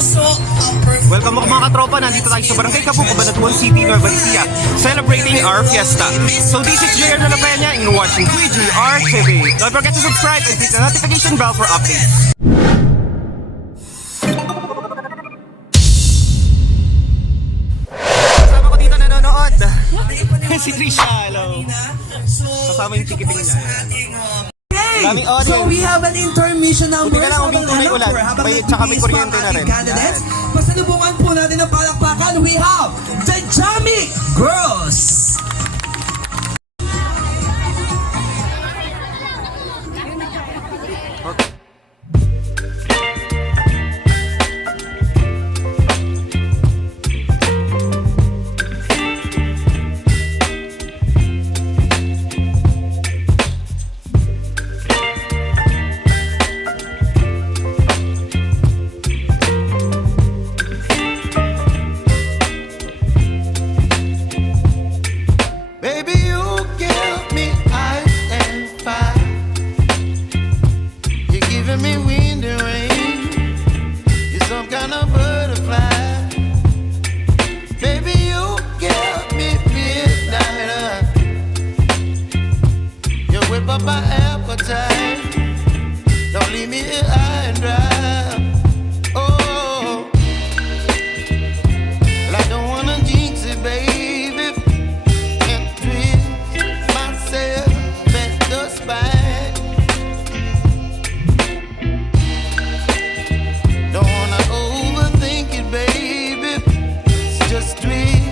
Welcome mga katropa, nandito tayo sa Barangay Cabuk, Cabanatuan City, Nueva Ecija, celebrating our fiesta. So this is JR de la Peña and watching 3GR TV. Don't forget to subscribe and click the notification bell for updates. Kasama ko dito nanonood. Si Trisha, hello. Kasama yung ticketing niya. So we have an intermission number. Buti ka lang, huminto may ulan. Tsaka may kuryente na rin. Pasalubungan po natin ng palakpakan. We have the Jamik Girls. My appetite, don't leave me here high and dry. Oh, well, I don't wanna jinx it, baby, and twist myself at the spine. Don't wanna overthink it, baby. It's just twist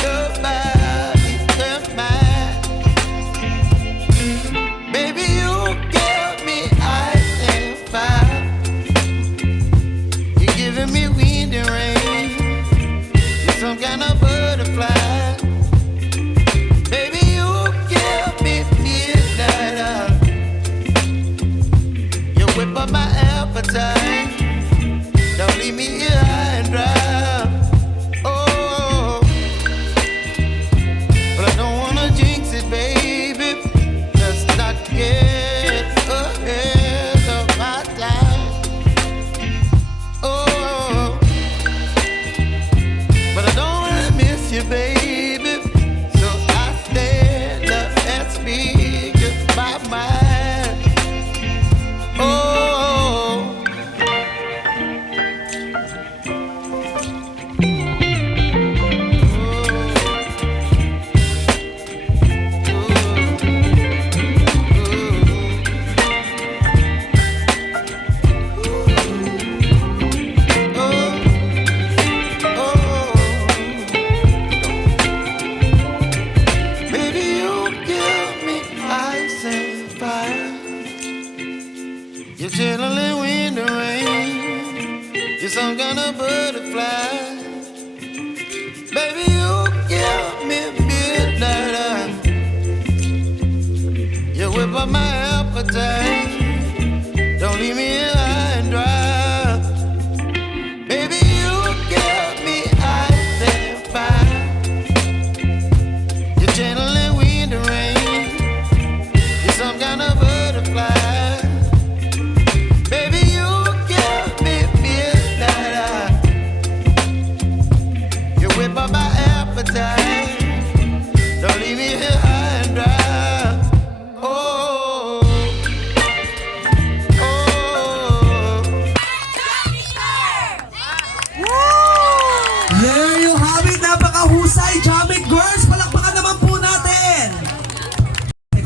your body and mine. Don't leave me here high and dry. Oh, but I don't wanna jinx it, baby. Let's not get ahead of my time. Oh, but I don't wanna miss you, baby. So I stand up and speak just my mind. Oh. You're chilling in the rain. You're some kind of butterfly. Baby, you give me midnight. You whip up my appetite. Don't leave me here high and dry. Baby, you give me ice and fire. You're channeling wind and rain. You're some kind of butterfly. Don't leave me here high and dry. Oh, oh. There you have it. Napakahusay, Jamik Girls. Palakpakan naman po natin.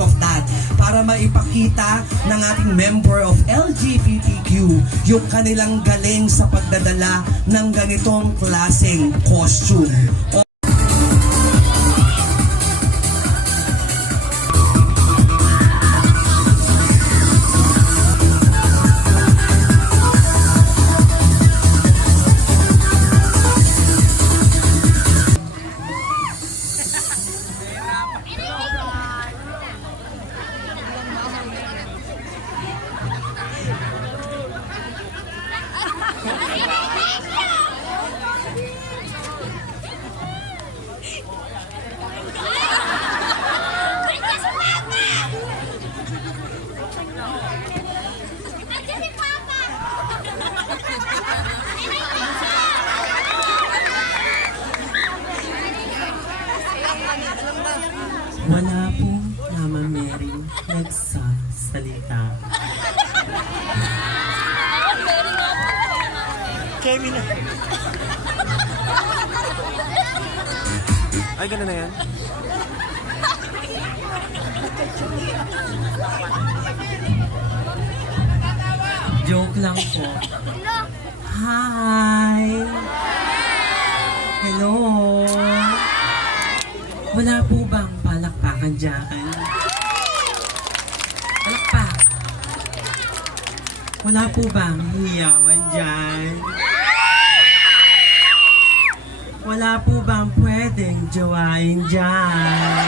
Of that, para maipakita ng ating member of LGBTQ yung kanilang galing sa pagdadala ng ganitong klaseng costume. Wala pong Mama Mary nagsasalita. Kevin na. Ay, gano'n na yan. Joke lang po. Hi! Hello! Wala po bang palakpakan dyan? Palakpak! Wala po bang hiyawan dyan? Wala po bang pwedeng jowain dyan?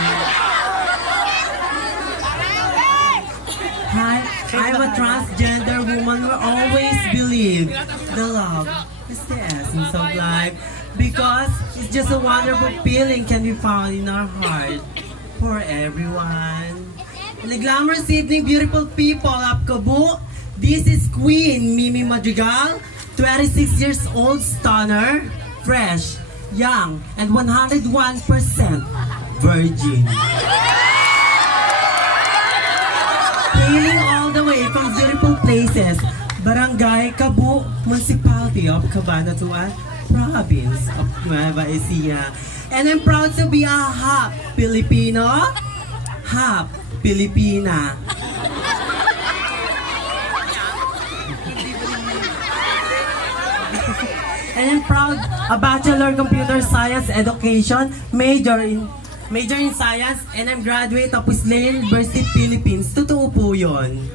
Hi, I'm a transgender woman who always believe the love is the essence of life because it's just a wonderful feeling can be found in our heart for everyone. In the glamorous evening, beautiful people of Cebu, this is Queen Mimi Madrigal, 26 years old, stunner, fresh, young, and 101% virgin. Hailing all the way from beautiful places, Barangay Cebu, Municipality of Cabanatuan, Province of Nueva Ecija. And I'm proud to be a half Filipino, half Filipina. And I'm proud a Bachelor Computer Science Education, major in Science, and I'm graduate of Wesleyan University, Philippines. Totoo po yun.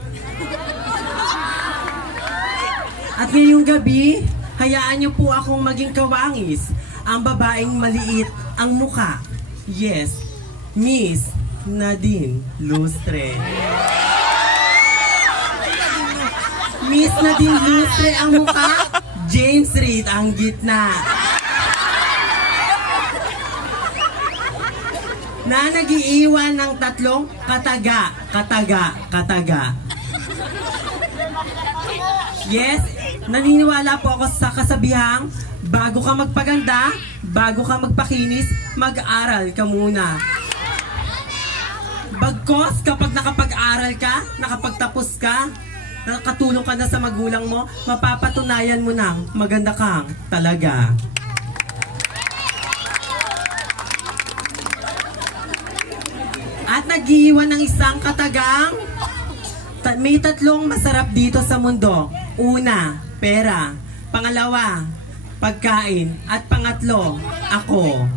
At ngayong gabi, hayaan niyo po akong maging kawangis, ang babaeng maliit ang muka. Yes, Miss Nadine Lustre. Miss Nadine Lustre ang muka, James Reid ang gitna. Na nag-iiwan ng tatlong kataga. Yes, naniniwala po ako sa kasabihang, bago ka magpaganda, bago ka magpakinis, mag-aral ka muna. Bagkos, kapag nakapag-aral ka, nakapagtapos ka, nakatulong ka na sa magulang mo, mapapatunayan mo nang maganda kang talaga. At nag-iwan ng isang katagang, may tatlong masarap dito sa mundo. Una, pera. Pangalawa, pagkain. At pangatlo, ako.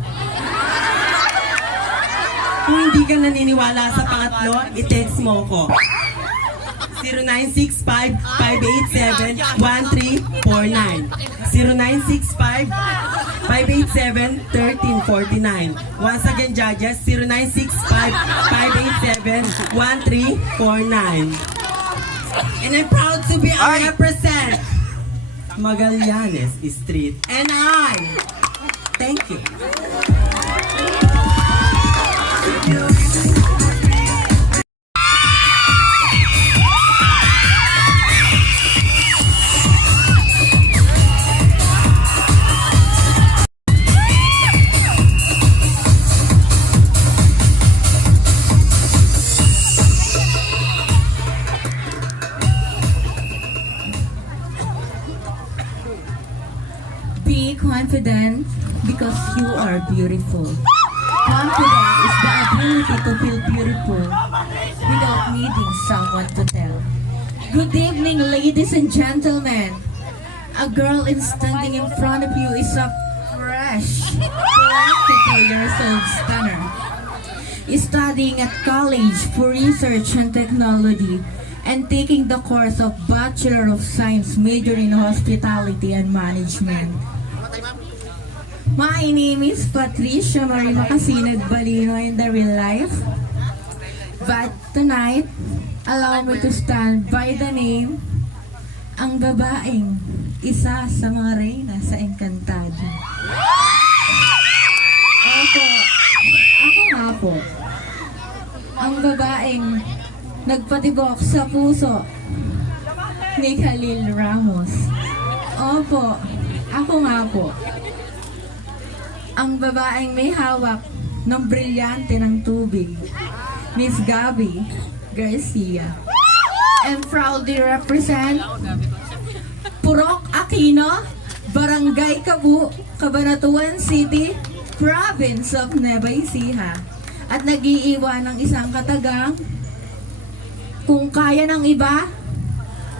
Kung hindi ka naniniwala sa pangatlo, i-text mo ko. 0965-587-1349. 0965-587-1349. Once again, judges, 0965-587-1349. And I'm proud to be a represent Magallanes Street. And thank you. Be confident because you are beautiful. Confidence is the ability to feel beautiful without needing someone to tell. Good evening, ladies and gentlemen. A girl is standing in front of you is a fresh, 22 years old stunner. Studying at college for research and technology and taking the course of Bachelor of Science major in Hospitality and Management. My name is Patricia Marie Macasinag Balino in the real life. But tonight, allow me to stand by the name, ang babaeng isa sa mga reyna sa Encantado. Ako nga po. Ang babaeng nagpatibok sa puso ni Khalil Ramos. Opo, ako nga po. Ang babaeng may hawak ng brilyante ng tubig, Miss Gabby Garcia. And proudly represent Purok Aquino, Barangay Kabu, Cabanatuan City, Province of Nueva Ecija. At nag-iiwan ng isang katagang, kung kaya ng iba,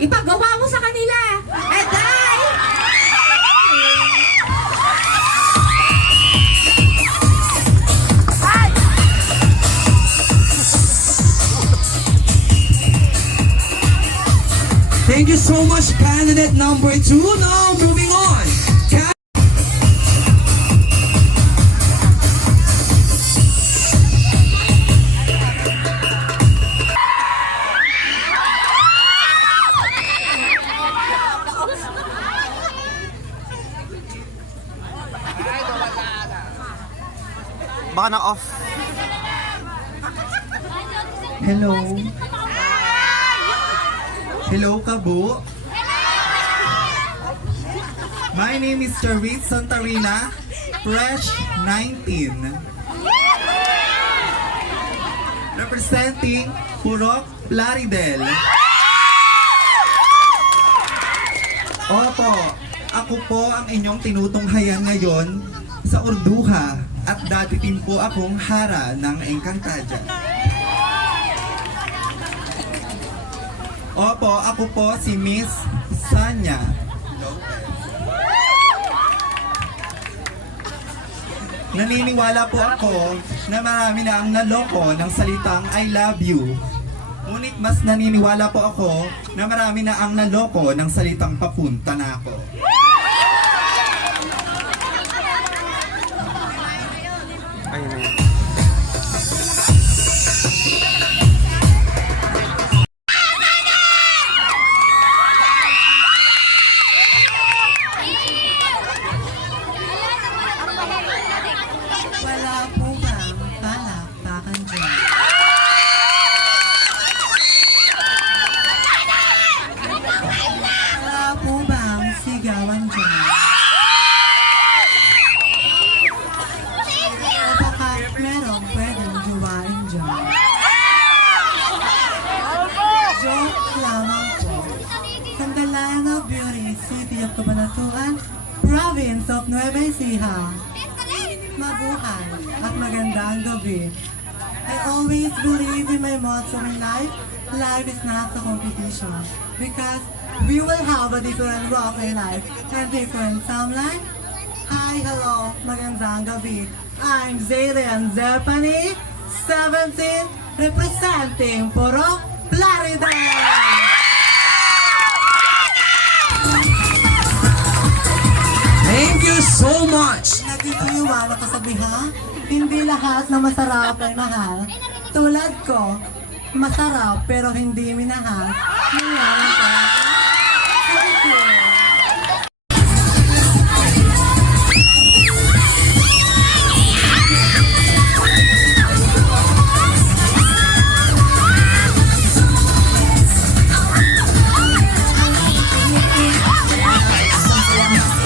ipagawa mo sa kanila. Eday! Thank you so much, candidate number 2. Now, moving on. Baka na off. Hello. Hello, Kabu. My name is Charit Santarina, fresh 19. Representing Purok Plaridel. Opo, ako po ang inyong tinutunghayan ngayon sa Urduha at dati din po akong hara ng Encantadia. Opo, ako po si Miss Sanya Lopez. Naniniwala po ako na marami na ang naloko ng salitang I love you. Ngunit mas naniniwala po ako na marami na ang naloko ng salitang papunta na ako. Ayun na yun. Wala po bang palakpakan dyan? Wala po bang sigawan dyan? O baka merong pwedeng juwain dyan? Joke lamang po. Sandalan of Beauty, City of Cabanatuan, Province of Nueva Ecija. Mabuhay at magandang gabi. I always believe in my motto in life. Life is not a competition because we will have a different walk in life and different timeline. Hi, hello, magandang gabi. I'm Zayden Zepani, 17, representing Purok Plaridel. Thank you so much. Nag-iiwan ako sa biha, hindi lahat na masarap ay mahal. Tulad ko, masarap pero hindi minahal. Nangyari ko. Thank you.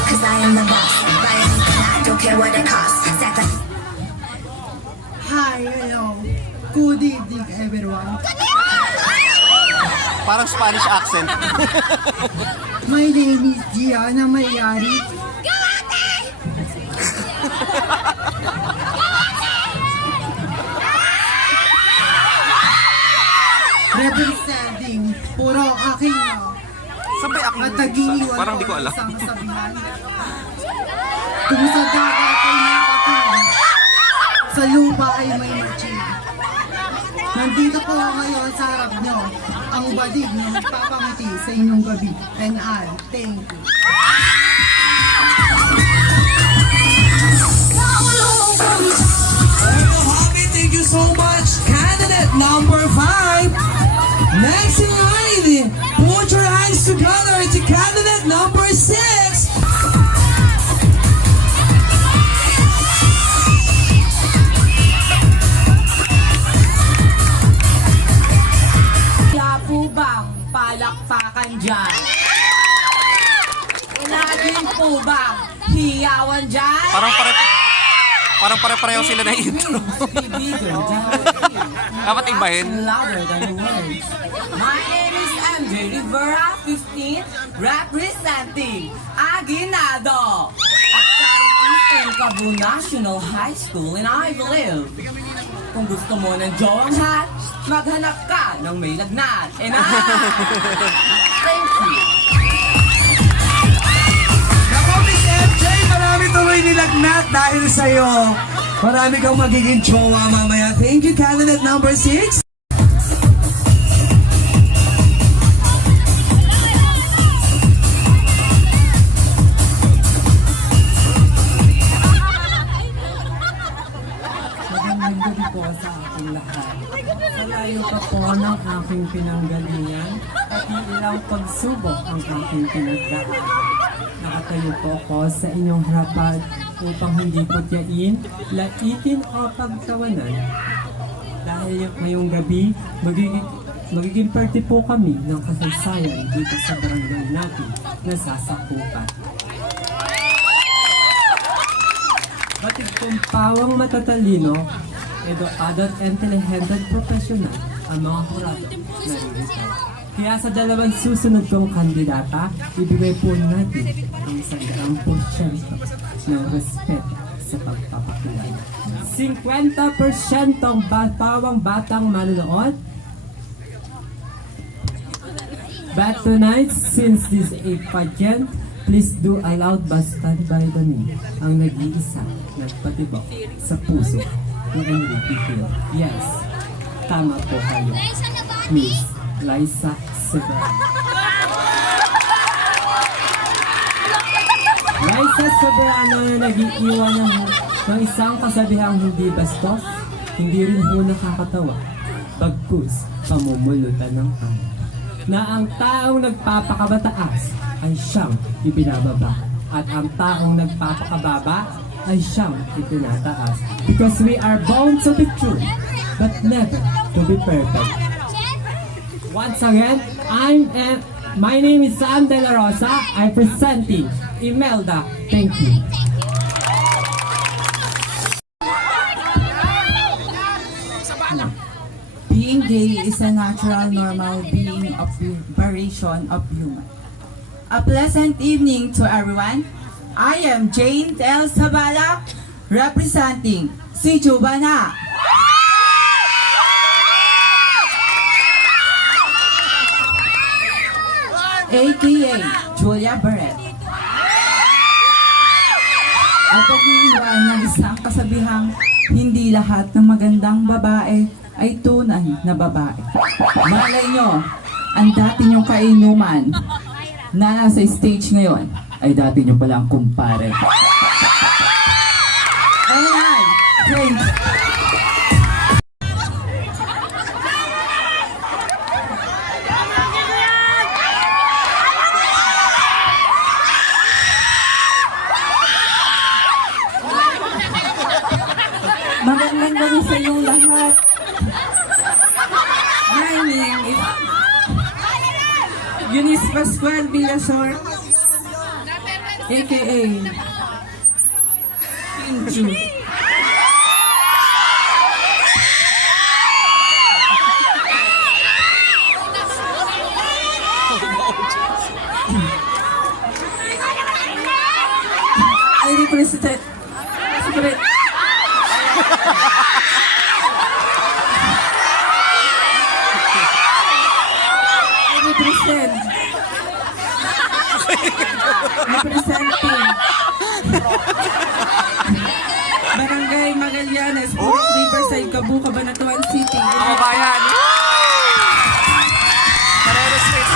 Cause I am the boss. Buy anything, I don't care what it costs. Hi, hello. Good evening, everyone. Parang Spanish accent. My name is Gianna Mayari. Representing Purok Aquino. Sabay ako. At nag-iiwan Parang di ko alam. isang kasabihan. Kung sa dagat ay may atin, sa lupa ay may matching. Nandito po ngayon sa harap nyo, ang badig na magpapangiti sa inyong gabi. And I thank you. Thank you so much, candidate number 5. Next in line, put your hands together to candidate number 6. Wala po bang palakpakan dyan? Wala din po bang hiyawan dyan? Parang Parang pare-pareho sila na intro. Dapat ibahin. Louder than words. My name is MJ Rivera 15, representing Aguinaldo. At Eastern Cebu National High School, and I believe, kung gusto mo ng jowang hat, maghanap ka ng may lagnat. And thank you. Ako, Miss MJ, marami tuloy nilagnat dahil sa'yo. Marami kang magiging jowa mamaya. Thank you, candidate number 6. Magandang gabi po sa ating lahat. Sa layo pa po ng aking pinanggalingan at ilang pagsubok ang aking pinagdaan. Nakatayo po ako sa inyong harapan upang hindi putyain, laitin o pagtawanan. Dahil ngayong gabi, magiging party po kami ng kasaysayan dito sa barangay natin na sasakupan. Batid kong pawang matatalino, educado at intelligent professional ang mga hurado na ririto. Kaya sa dalawang susunod kong kandidata, ibigay po natin ang 100% ng respeto sa pagpapakilala. 50% ang pawang batang manonood. But tonight, since this is a pageant, please do allow by stand by the me, ang nag-iisa nagpatibok sa puso ng Enrique Hill. Yes, tama po kayo, Miss Liza Soberano. Liza Soberano na nag-iiwan ng isang kasabihang hindi bastos, hindi rin ho nakakatawa, bagkus pamumulutan ng hangin. Na ang taong nagpapakabataas ay siyang ibinababa at ang taong nagpapakababa ay siyang itinataas. Because we are born to be true, but never to be perfect. Once again, my name is Sam De La Rosa. I'm presenting Imelda. Thank you. Being gay is a natural, normal being of variation of human. A pleasant evening to everyone. I am Jane L. Sabala, representing si Jubana. AKA Julia Barret. At pag-iiwan ng isang kasabihang hindi lahat ng magandang babae ay tunay na babae. Malay nyo, ang dati nyong kainuman na nasa stage ngayon ay dati nyo palang kumpare. Ayan, thanks. Magandang gabi sa inyong lahat. My name is Eunice Pascual Villasor, aka Pinju. I represent representing Barangay Magallanes, Riverside, Cebu, Cabanatuan City. Mga bayan. Pareho Street.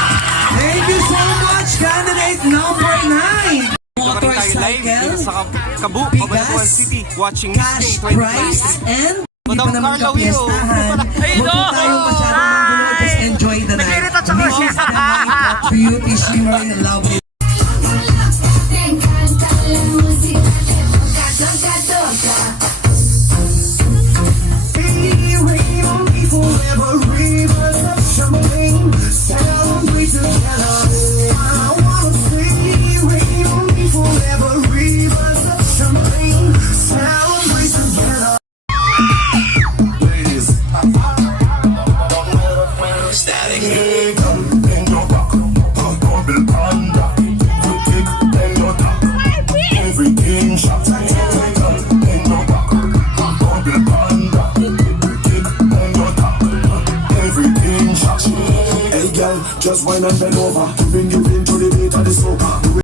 Thank you so much, candidate number 9. Ito pa rin tayo live dito sa Cebu, Cabanatuan City, watching Cash Tuesday 2023. prize, and hindi Madam pa naman Carla Willow. kapiestahan. Huwag po tayong masyadong manggulo. Just enjoy the night. This is the night of beauty, shimmering, lovely. Celebrate just wine and bend over. Bring it into the beat of the soca.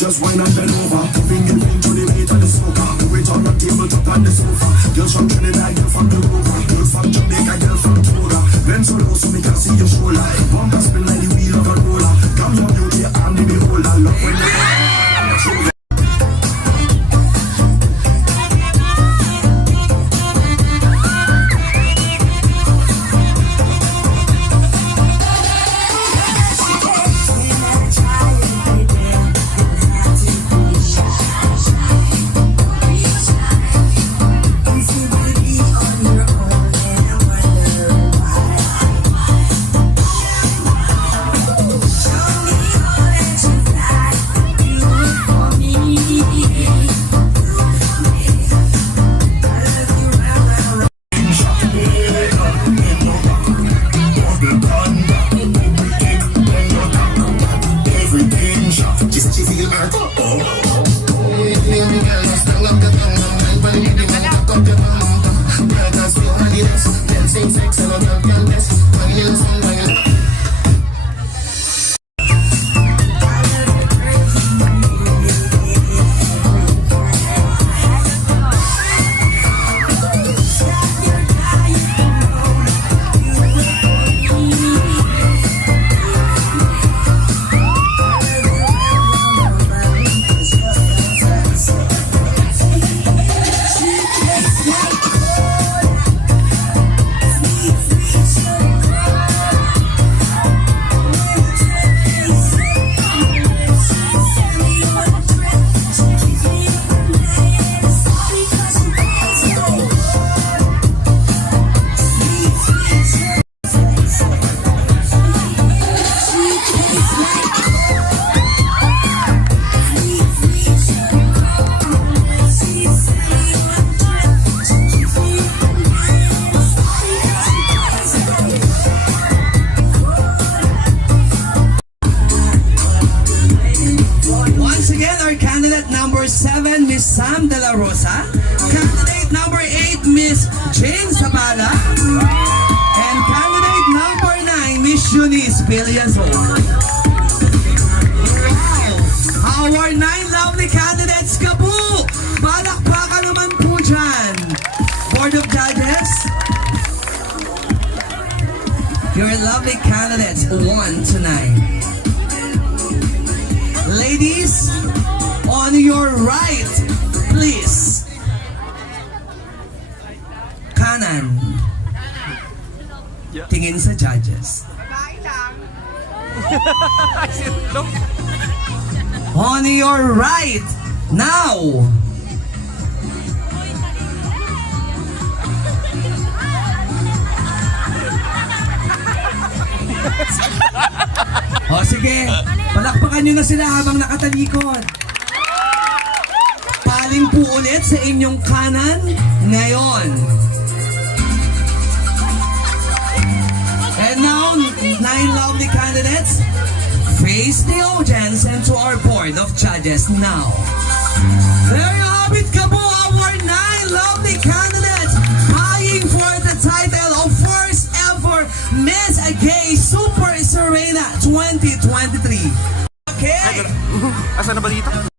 Just wine and bend over. Bring it into the beat of the soca. Do it on the tabletop on the sofa. Girls from Trinidad, girl from Europa, girl from Jamaica, girl from Toga. Bend so low so me can see your shoulder. Bumper spin like the wheel of a roller. Come your beauty and the beholder. Look when you number 7, Miss Sam De La Rosa. Candidate number 8, Miss Jane Zavala. And candidate number 9, Miss Eunice Villasol. Wow! Our 9 lovely candidates, kabu! Palakpakan naman po dyan. Board of Judges, your lovely candidates 1 to 9. Ladies, on your right, please. Kanan. Tingin sa judges. On your right, now. O sige, palakpakan nyo na sila habang nakatalikod. Paling po ulit sa inyong kanan ngayon. And 9 lovely candidates, face the audience and to our board of judges now. There you have it, Kabu, our 9 lovely candidates vying for the title of first ever Miss Gay Super Serena 2023. Okay, Asa na ba dito?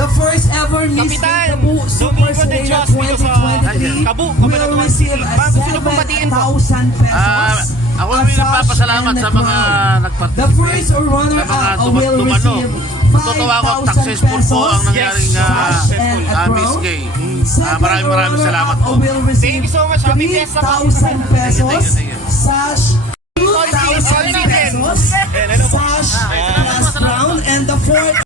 the first ever Miss Gay Kabu Super Serena 2023 will receive a 7,000 pesos. Ako namin nagpapasalamat sa mga The first runner-up will receive Totoo ako, 5,000 successful po ang pesos. nangyaring Cash and a Miss crown. Gay. Second Maraming salamat po. runner-up will receive Thank you so much. Happy Fiesta po. 3,000 pesos. Thank you. Sash 2,000 pesos. Sash plus crown. And the fourth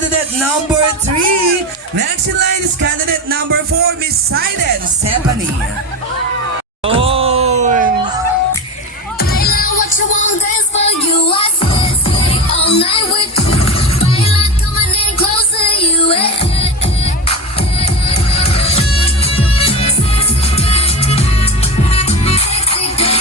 candidate number 3. Next in line is candidate number 4, Miss Silent Stephanie. Oh! Baila what you want, dance for you. I stay all night with you. Baila, coming in close to you. Sexy girl.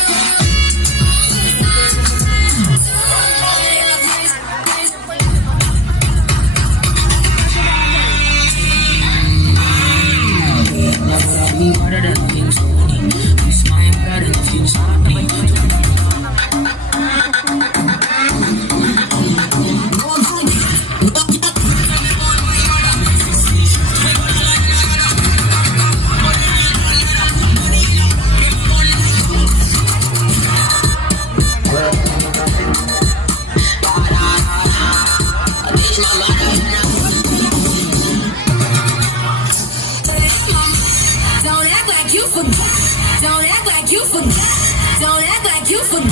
Don't act like you forgot. Don't act like you forgot. Don't act like you forgot.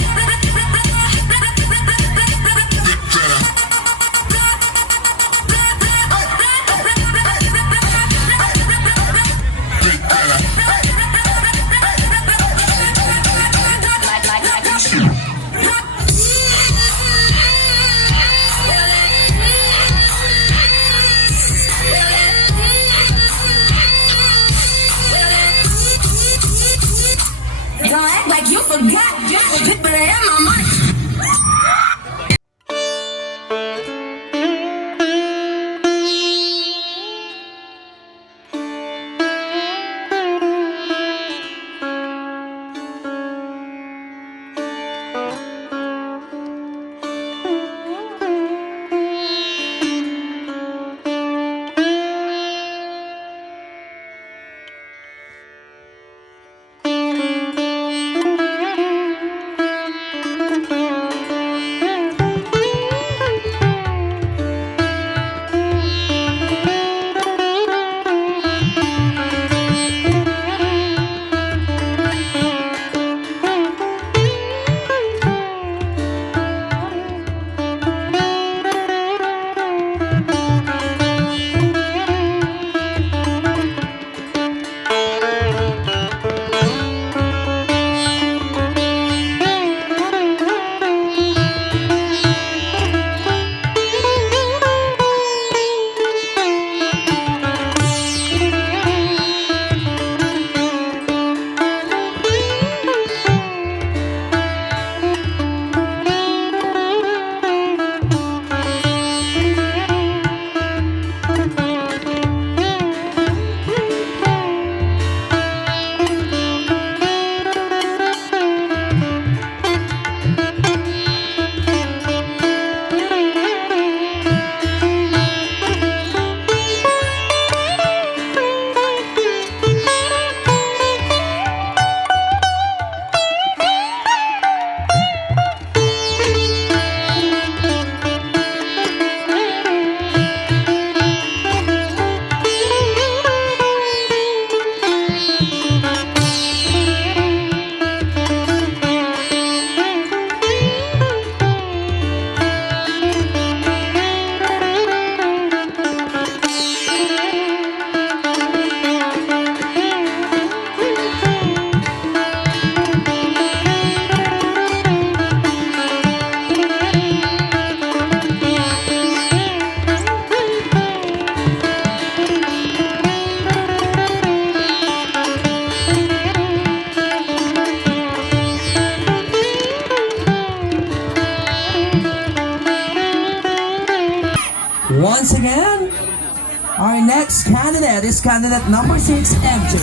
Don't act like you forgot. Just put it in my mind. Once again, our next candidate is candidate number 6, MJ.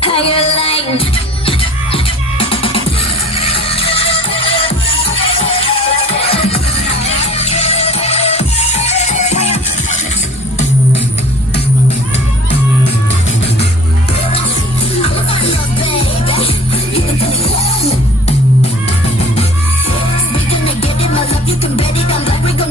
How you like? You can bet it, I'm like we gon'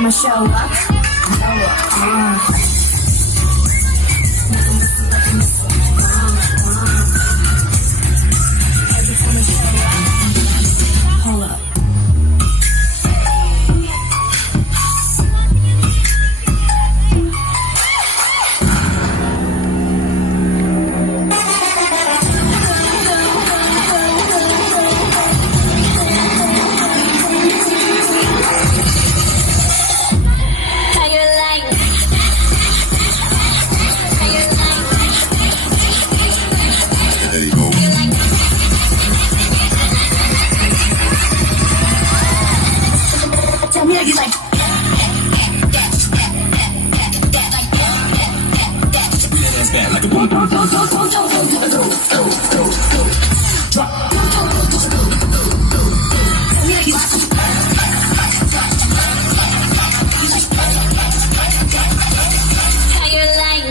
I'ma show up. Hold up. How you like? How you like? There you go. Tell me how you like. Tell me how you like. How you like?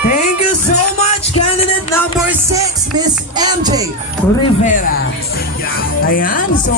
Thank you so much, candidate number 6, Miss MJ Rivera. Ayan, so...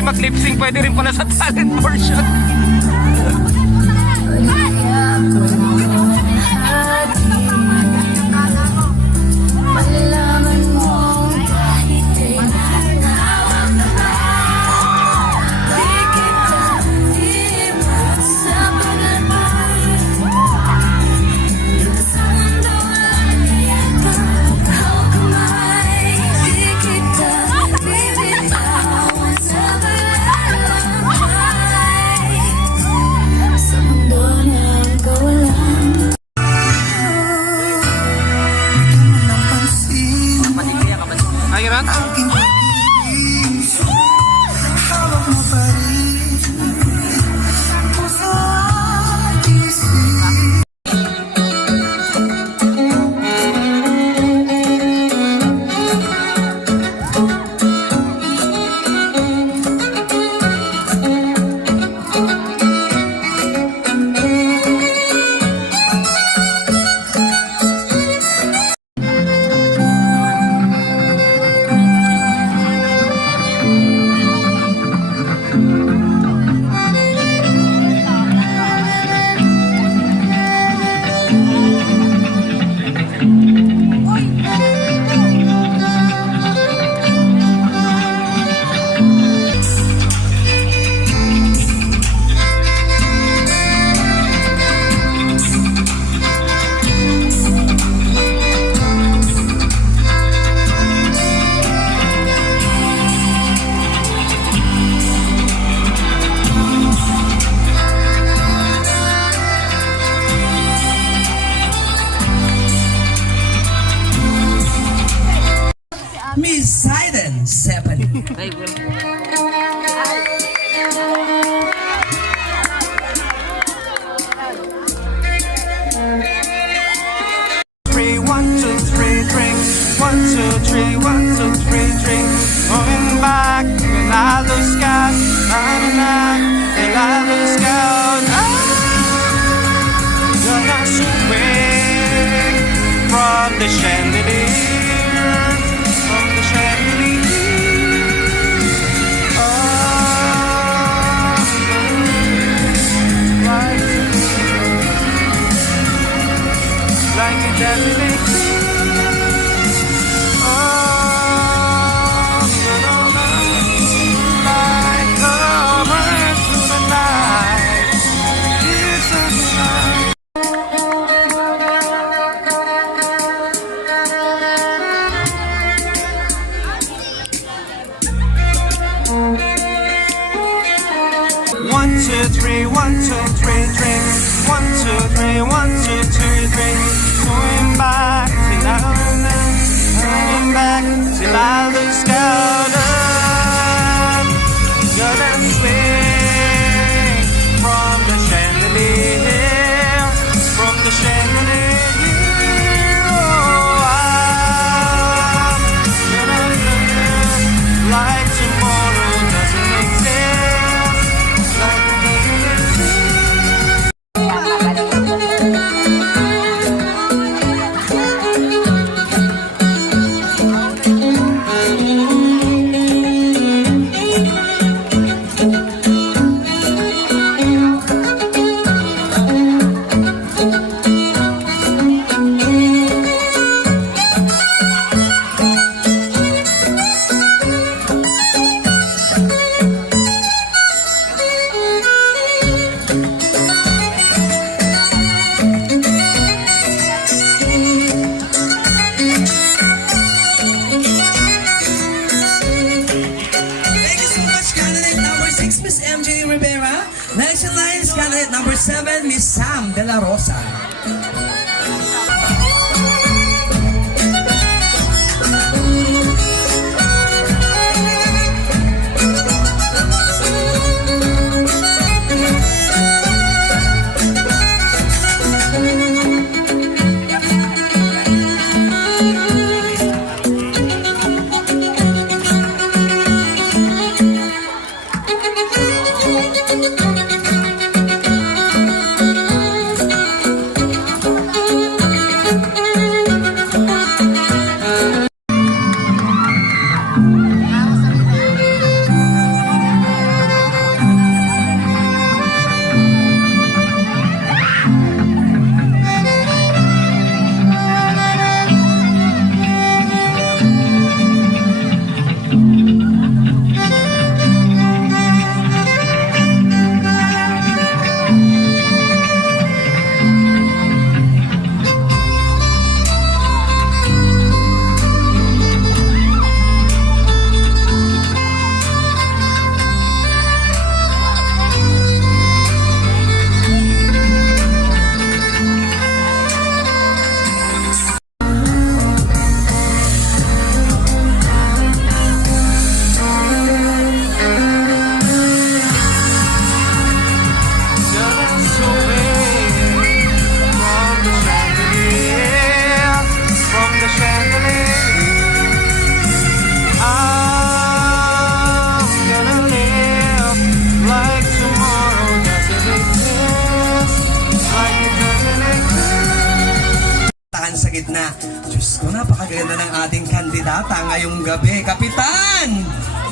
natin mag-lip sync, pwede rin pala sa talent portion. Malalaman mo kahit kailan hawak na di kita iwan sa paglalakbay. Sa mundo walang iyakan, hawak kamay. Di kita bibitawan sa paglalakbay. Sa mundo na ikaw lang. Ay, Ran? Miss Sidon, 7. Three, 1, 2, 3, drink. 1, 2, 3, 1, 2, 3, drink. Going back when I lose count. I'm not till I lose count. Gonna swing from the chandelier, from the chandelier. Like a dancing like coming through the night. It's a night. One, two, three, 1, 2, 3, drink. 1, 2, 3, 1, 2, 3, drink. Going back till I going back till I lose count. Gonna swing from the chandelier, from the chandelier. Oh, I'm gonna live like tomorrow doesn't exist, like it doesn't exist. Thank you so much, candidate number 6, Miss MJ Rivera. Next in line is candidate number 7, Miss Sam De La Rosa. Kapitan sa gitna. Diyos ko, napakaganda ng ating kandidata ngayong gabi. Kapitan!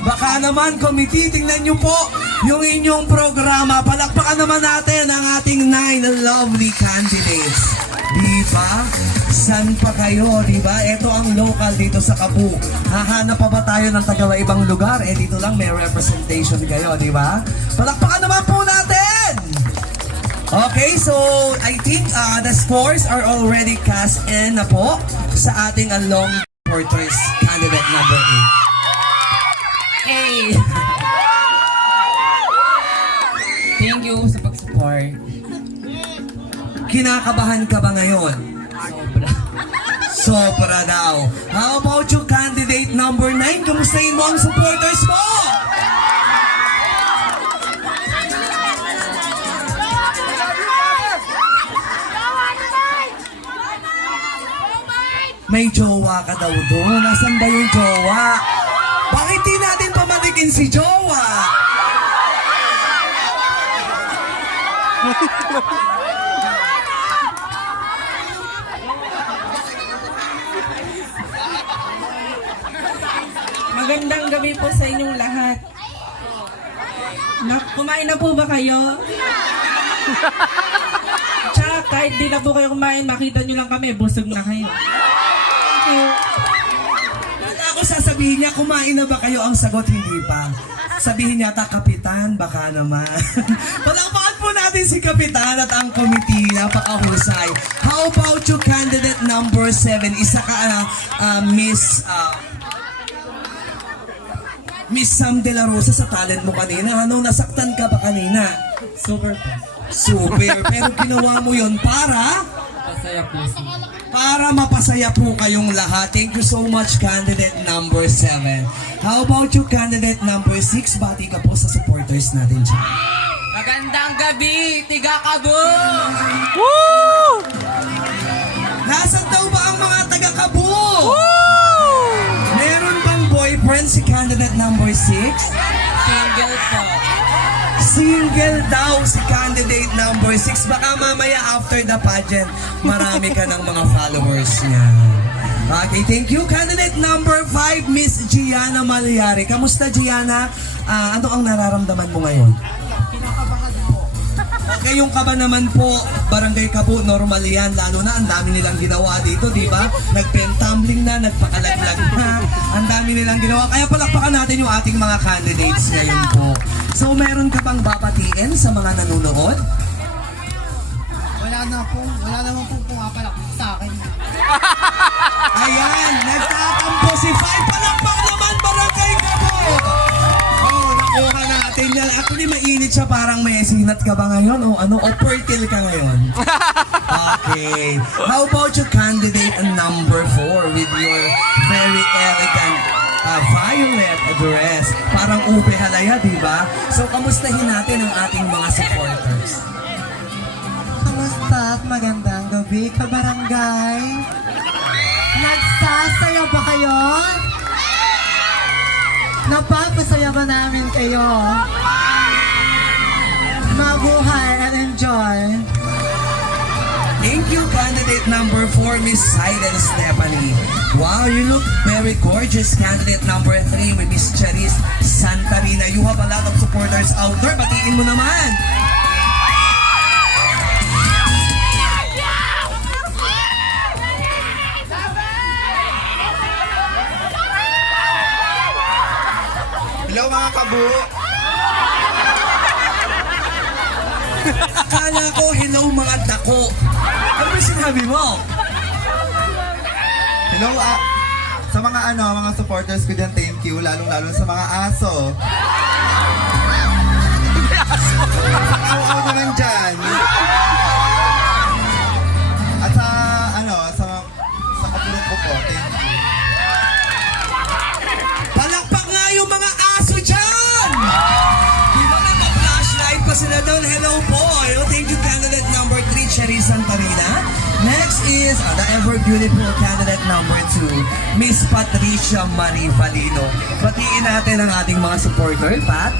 Baka naman, committee, tingnan nyo po yung inyong programa. Palakpakan naman natin ang ating 9 lovely candidates. Diba? San pa kayo, diba? Ito ang local dito sa Cebu. Hahanap pa ba tayo ng taga-ibang lugar? Eh, dito lang may representation kayo, diba? Palakpakan naman po natin! Okay, so I think the scores are already cast in na po sa ating long porters candidate number 8. Hey! Thank you sa pag-support. Kinakabahan ka ba ngayon? Sobra. Sobra daw. How about you, candidate number 9? Kamustahin mo ang supporters mo? May jowa ka daw doon. Nasaan ba yung jowa? Bakit di natin pamalikin si jowa? Magandang gabi po sa inyong lahat. Kumain na po ba kayo? Tsaka kahit di na po kayo kumain, makita nyo lang kami, busog na kayo. Thank you. Ako sasabihin niya, kumain na ba kayo? Ang sagot, hindi pa. Sabihin niya, Kapitan, baka naman. Palakpakan po natin si Kapitan at ang committee. Napakahusay. How about you, candidate number 7? Isa ka, Miss Sam De La Rosa, sa talent mo kanina. Ano, nasaktan ka ba kanina? Super po. Super. Pero ginawa mo yon para? Masaya po. Para mapasaya po kayong lahat. Thank you so much, candidate number 7. How about you, candidate number 6? Bati ka po sa supporters natin dyan. Magandang gabi, tiga Cebu! Nasaan daw ba ang mga taga-Cebu? Meron bang boyfriend si candidate number 6? Single po. Single daw si candidate number 6. Baka mamaya after the pageant, marami ka ng mga followers niya. Okay, thank you. Candidate number 5, Miss Gianna Malyari. Kamusta, Gianna? Ano ang nararamdaman mo ngayon? Kinakabahan po. Okay, yung kaba naman po, Barangay Cebu, normal yan. Lalo na, ang dami nilang ginawa dito, di ba? Nag-pentumbling na, nagpakalaglag na. Ang dami nilang ginawa. Kaya palakpakan natin yung ating mga candidates ngayon po. So, meron ka bang babatiin sa mga nanonood? Wala naman po pumapalak sa akin. Ayan, nagtatampo si 5. Palakpak naman, Barangay Cebu! Oh, nakuha natin yan. Actually, mainit siya. Parang may sinat ka ba ngayon? O ano? O fertile ka ngayon? Okay. How about your candidate number 4 with your very elegant violet dress? Parang ube halaya, di ba? So, kamustahin natin ang ating mga supporters? Kamusta at magandang gabi, kabarangay? Nagsasaya ba kayo? Napapasaya ba namin kayo? Mabuhay and enjoy. Thank you, candidate number 4, Miss Silent Stephanie. Wow, you look very gorgeous. Candidate number 3 with Miss Charis Santarina. You have a lot of supporters out there. Batiin mo naman. Hello mga Cebu! Akala ko, hello mga dako. Ano ba sinabi mo? Hello sa mga supporters ko dyan, thank you. Lalong-lalo sa mga aso. Aw-aw naman dyan. At sa kapulong ko po, thank you. Palakpak nga yung mga aso dyan! Di ba naka-flashlight pa sila doon? Hello po. Thank you, candidate number 3, Charis Santarina. Next is the ever beautiful candidate number 2, Miss Patricia Marie Valino. Batiin natin ang ating mga supporter, Pat.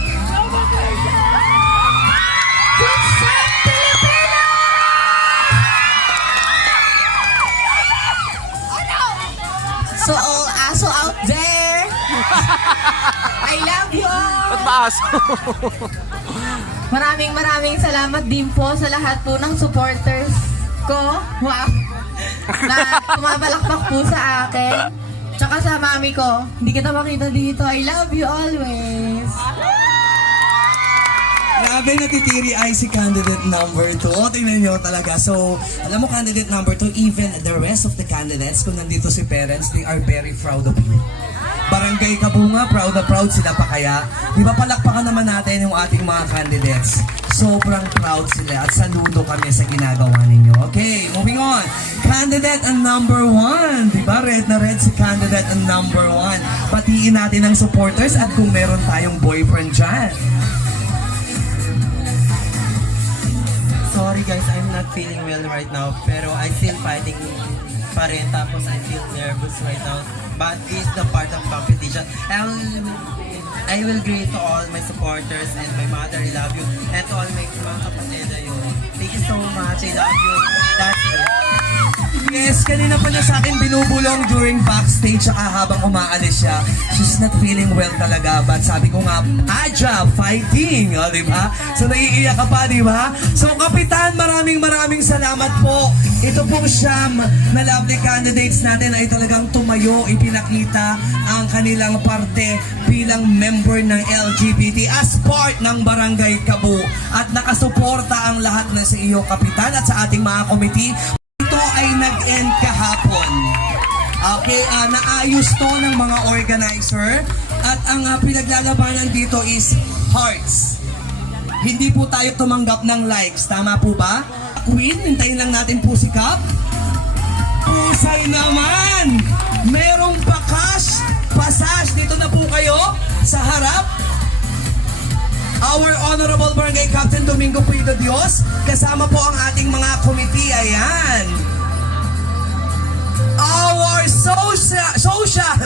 I love you all! Ba't ba aso? Maraming salamat din po sa lahat po ng supporters ko. Wow! Na tumabalakpak po sa akin. Tsaka sa mami ko. Hindi kita makita dito. I love you always. Grabe, natitiri ay si candidate number 2. Tingnan nyo talaga. So, alam mo, candidate number 2, even the rest of the candidates, kung nandito si parents, they are very proud of you. Barangay Kabunga, proud na proud sila pa kaya. Di ba palakpakan naman natin yung ating mga candidates. Sobrang proud sila at saludo kami sa ginagawa ninyo. Okay, moving on. Candidate and number 1. Di ba? Red na red si candidate and number 1. Patiin natin ang supporters at kung meron tayong boyfriend dyan. Sorry guys, I'm not feeling well right now. Pero I'm still fighting pa rin. Tapos I feel nervous right now. But it's the part of competition. I will greet to all my supporters and my mother, I love you. And to all my mga kapatid, ayun. Thank you so much, I love you. That's it. Yes, kanina pa niya sa akin binubulong during backstage saka habang umaalis siya. She's not feeling well talaga. But sabi ko nga, Aja, fighting! O, di ba? So, naiiyak ka pa, di ba? So, Kapitan, maraming salamat po. Ito pong siyam na lovely candidates natin ay talagang tumayo, ipinakita ang kanilang parte bilang member ng LGBT as part ng Barangay Kabu. At nakasuporta ang lahat na sa iyo, Kapitan, at sa ating mga committee. Ito ay nag-end kahapon. Okay, naayos to ng mga organizer at ang pinaglalabanan dito is hearts. Hindi po tayo tumanggap ng likes, tama po ba? Queen, hintayin lang natin po si Kap. Pusay naman! Merong pakas, passage, dito na po kayo sa harap. Our Honorable Barangay Captain Domingo Puido Dios, kasama po ang ating mga committee, ayan. Our social,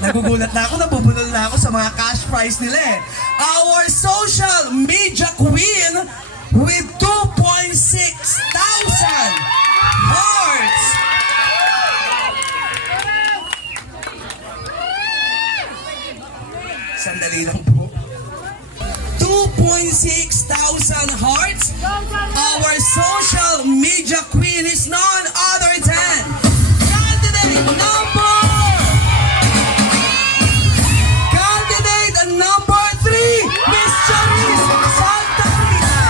nagugulat na ako, nabubulol na ako sa mga cash prize nila eh. Our social media queen with 2.6 thousand hearts. Sandali lang po. 2.6 thousand hearts. Our social media queen is none other than candidate number 3, Miss Charis Santa Rita.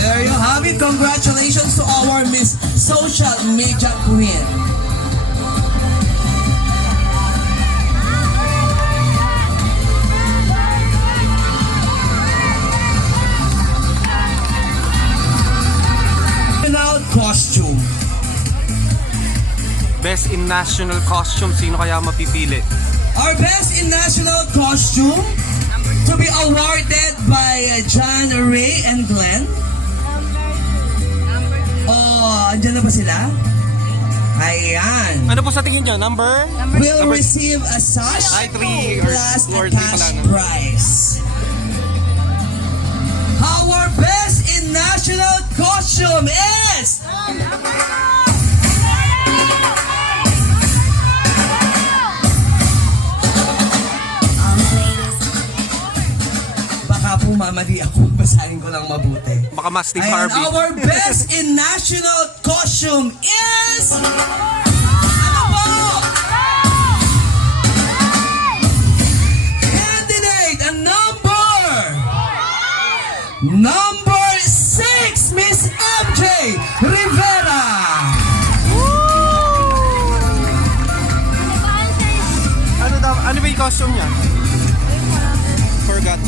There you have it. Congratulations to our Miss Social Media Queen. Costume. Best in national costume, sino kaya mapipili? Our best in national costume to be awarded by John, Ray, and Glenn. Oh, andyan na ba sila? Ayan. Ano po sa tingin nyo? Number? Will receive a sash Ay, 3 plus a or 3 cash pala, no? prize. Our best in national costume is... Baka po mamali ako, basahin ko lang mabuti. Baka Mastic Ayan, Harvey. our best in national costume is... Ano po? Candidate and number 6, Miss MJ Rivera. Ano ba yung costume niya? Forgot.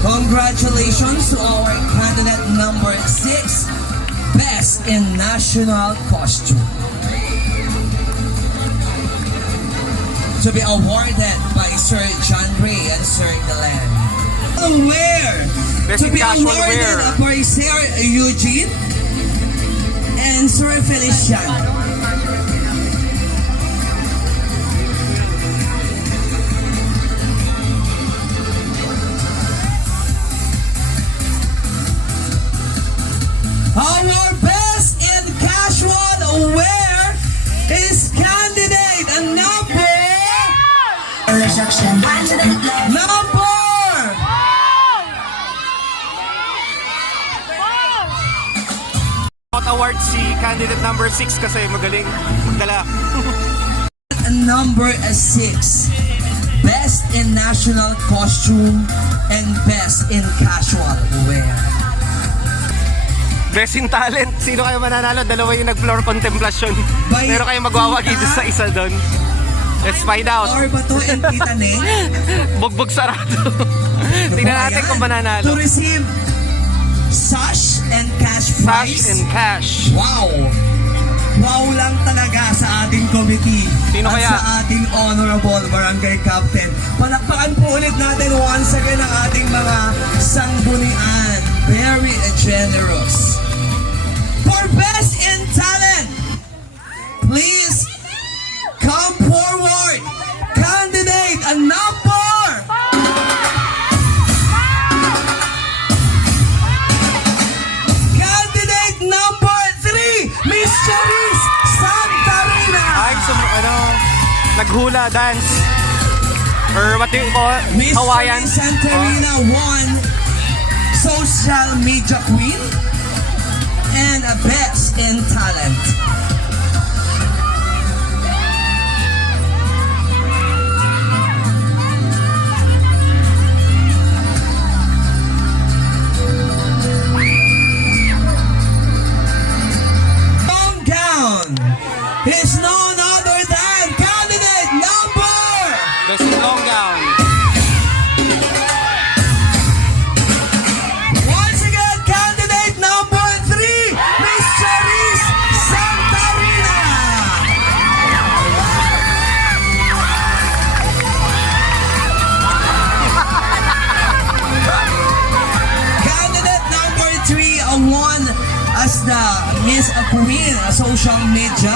Congratulations to our candidate number 6, Best in National Costume. To be awarded by Sir John Ray and Sir Glenn. Wear. Best To in be casual awarded wear. by Sir Eugene and Sir Felician. number... Award si candidate number 6 kasi magaling magdala. Number 6. Best in national costume and best in casual wear. Best in talent. Sino kayo mananalo? Dalawa yung nag-floor contemplation. By Meron kayong magwawagi doon sa isa doon. Let's find out. Or Bato and Tita Neng. Bugbog sarado. Tingnan natin kung mananalo. To receive sash and cash prize. Cash and cash. Wow! Wow lang talaga sa ating committee. Sino at kaya? sa ating honorable barangay captain. Palakpakan po ulit natin once again ang ating mga sanggunian. Very generous. For best in talent, please come forward. Candidate a number. Candidate number 3, Miss Cherise Santarina. Ay, naghula dance. Or what do you call it? Miss Hawaiian. Cherise Santarina won Social Media Queen and a Best in Talent. Is none other than candidate number... Best in long gown. Once again, candidate number 3, Miss Cherise Santarina. Candidate number 3 won as the Miss Queen Social Media,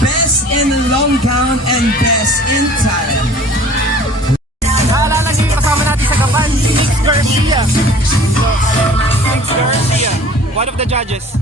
Best in Long Gown and Best in Talent. Naalala niyo yung kasama natin sa Gapan, si Nix Garcia. Nix Garcia, one of the judges.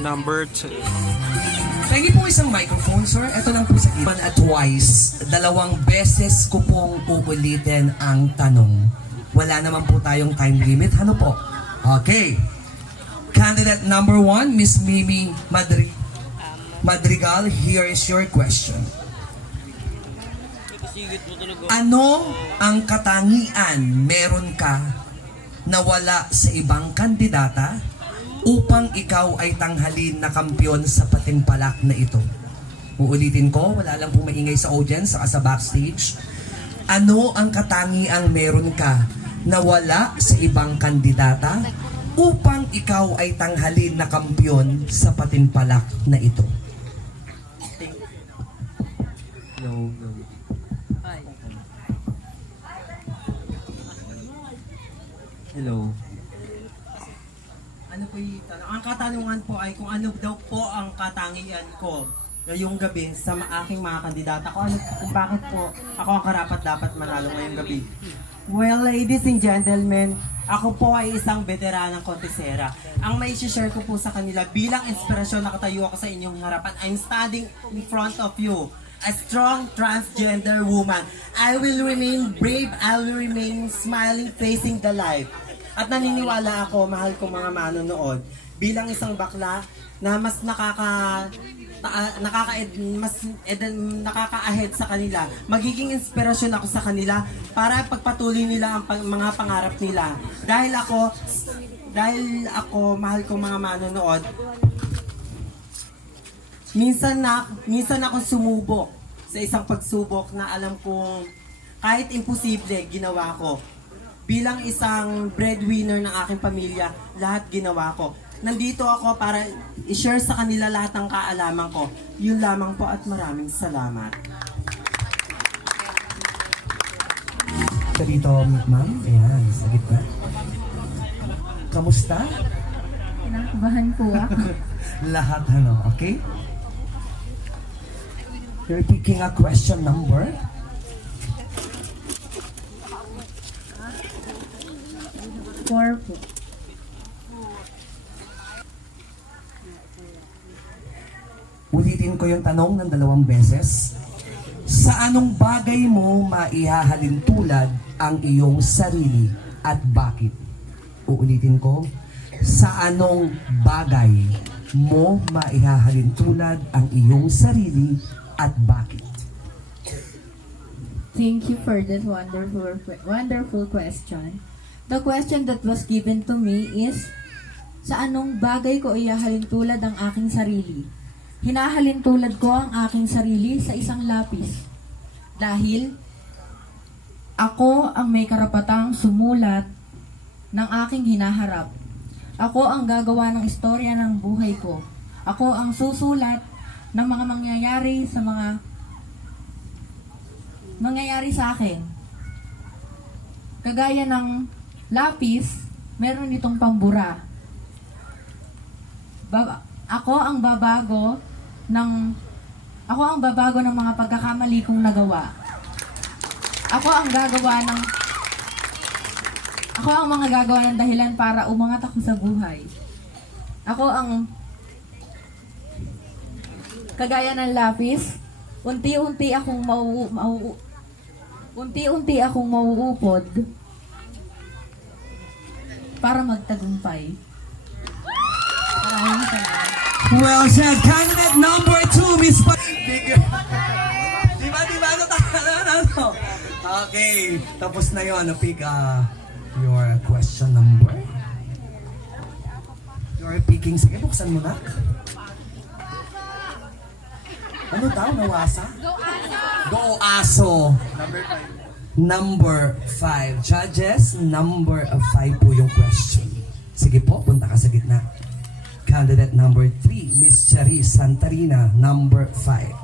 Number 2. Pengi po isang microphone, sir. Ito lang po sa iban at twice. 2 beses ko pong uulitin ang tanong. Wala naman po tayong time limit. Ano po? Okay. Candidate number 1, Miss Mimi Madrigal, here is your question. Ano ang katangian meron ka na wala sa ibang kandidata upang ikaw ay tanghalin na kampiyon sa patimpalak na ito? Uulitin ko, wala lang po maingay sa audience, saka sa backstage. Ano ang katangiang meron ka na wala sa ibang kandidata upang ikaw ay tanghalin na kampiyon sa patimpalak na ito? Hello. Ano po yung tanong? Ang katanungan po ay kung ano daw po ang katangian ko ngayong gabi sa aking mga kandidata. Kung bakit po ako ang karapat-dapat manalo ngayong gabi. Well, ladies and gentlemen, ako po ay isang veteranang kontesera. Ang may share ko po sa kanila bilang inspirasyon, nakatayo ako sa inyong harapan. I'm standing in front of you, a strong transgender woman. I will remain brave, I will remain smiling, facing the life. At naniniwala ako, mahal kong mga manonood, bilang isang bakla na mas nakaka-ahead sa kanila. Magiging inspirasyon ako sa kanila para pagpatuloy nila ang mga pangarap nila. Dahil ako, mahal kong mga manonood, minsan ako sumubok sa isang pagsubok na alam kong kahit imposible, ginawa ko. Bilang isang breadwinner ng aking pamilya, lahat ginawa ko. Nandito ako para i-share sa kanila lahat ng kaalaman ko. Yun lamang po at maraming salamat. Dito, ma'am. Ayan, sa gitna. Kamusta? Kinakabahan po ako. Lahat, okay? You're picking a question number. Four po. Ulitin ko yung tanong ng 2 beses. Sa anong bagay mo maihahalin tulad ang iyong sarili at bakit? Uulitin ko. Sa anong bagay mo maihahalin tulad ang iyong sarili at bakit? Thank you for this wonderful question. The question that was given to me is, sa anong bagay ko ihahalin tulad ang aking sarili? Hinahalin tulad ko ang aking sarili sa isang lapis. Dahil ako ang may karapatang sumulat ng aking hinaharap. Ako ang gagawa ng istorya ng buhay ko. Ako ang susulat ng mga mangyayari sa akin. Kagaya ng lapis, meron itong pambura. Ako ang babago ng mga pagkakamali kong nagawa. Ako ang mga gagawa ng dahilan para umangat ako sa buhay. Ako ang kagaya ng lapis, unti-unti akong mauupod para magtagumpay. Maraming salamat. Well said. Candidate number 2, Miss Diba? Ano? Okay. Tapos na yun. Pick your question number. You're picking. Sige, buksan mo na. Ano daw? Nawasa? Go Aso. Number 5. Judges, number 5 po yung question. Sige po, punta ka sa gitna. Candidate number 3, Miss Charis Santarina, number 5.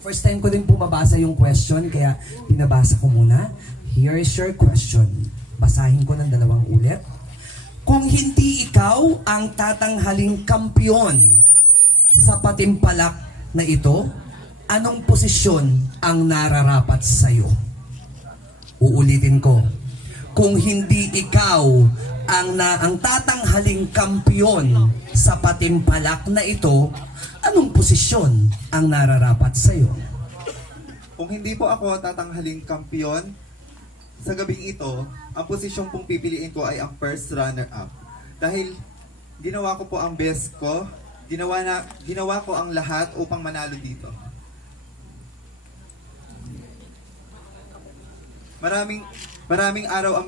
First time ko din po mabasa yung question, kaya pinabasa ko muna. Here is your question. Basahin ko ng 2 ulit. Kung hindi ikaw ang tatanghaling kampiyon sa patimpalak na ito, anong posisyon ang nararapat sa'yo? Uulitin ko. Kung hindi ikaw ang tatanghaling kampiyon sa patimpalak na ito, anong posisyon ang nararapat sa iyo? Kung hindi po ako tatanghaling kampiyon, sa gabing ito, ang posisyong pong pipiliin ko ay ang first runner-up. Dahil ginawa ko po ang best ko, ginawa ko ang lahat upang manalo dito. Maraming araw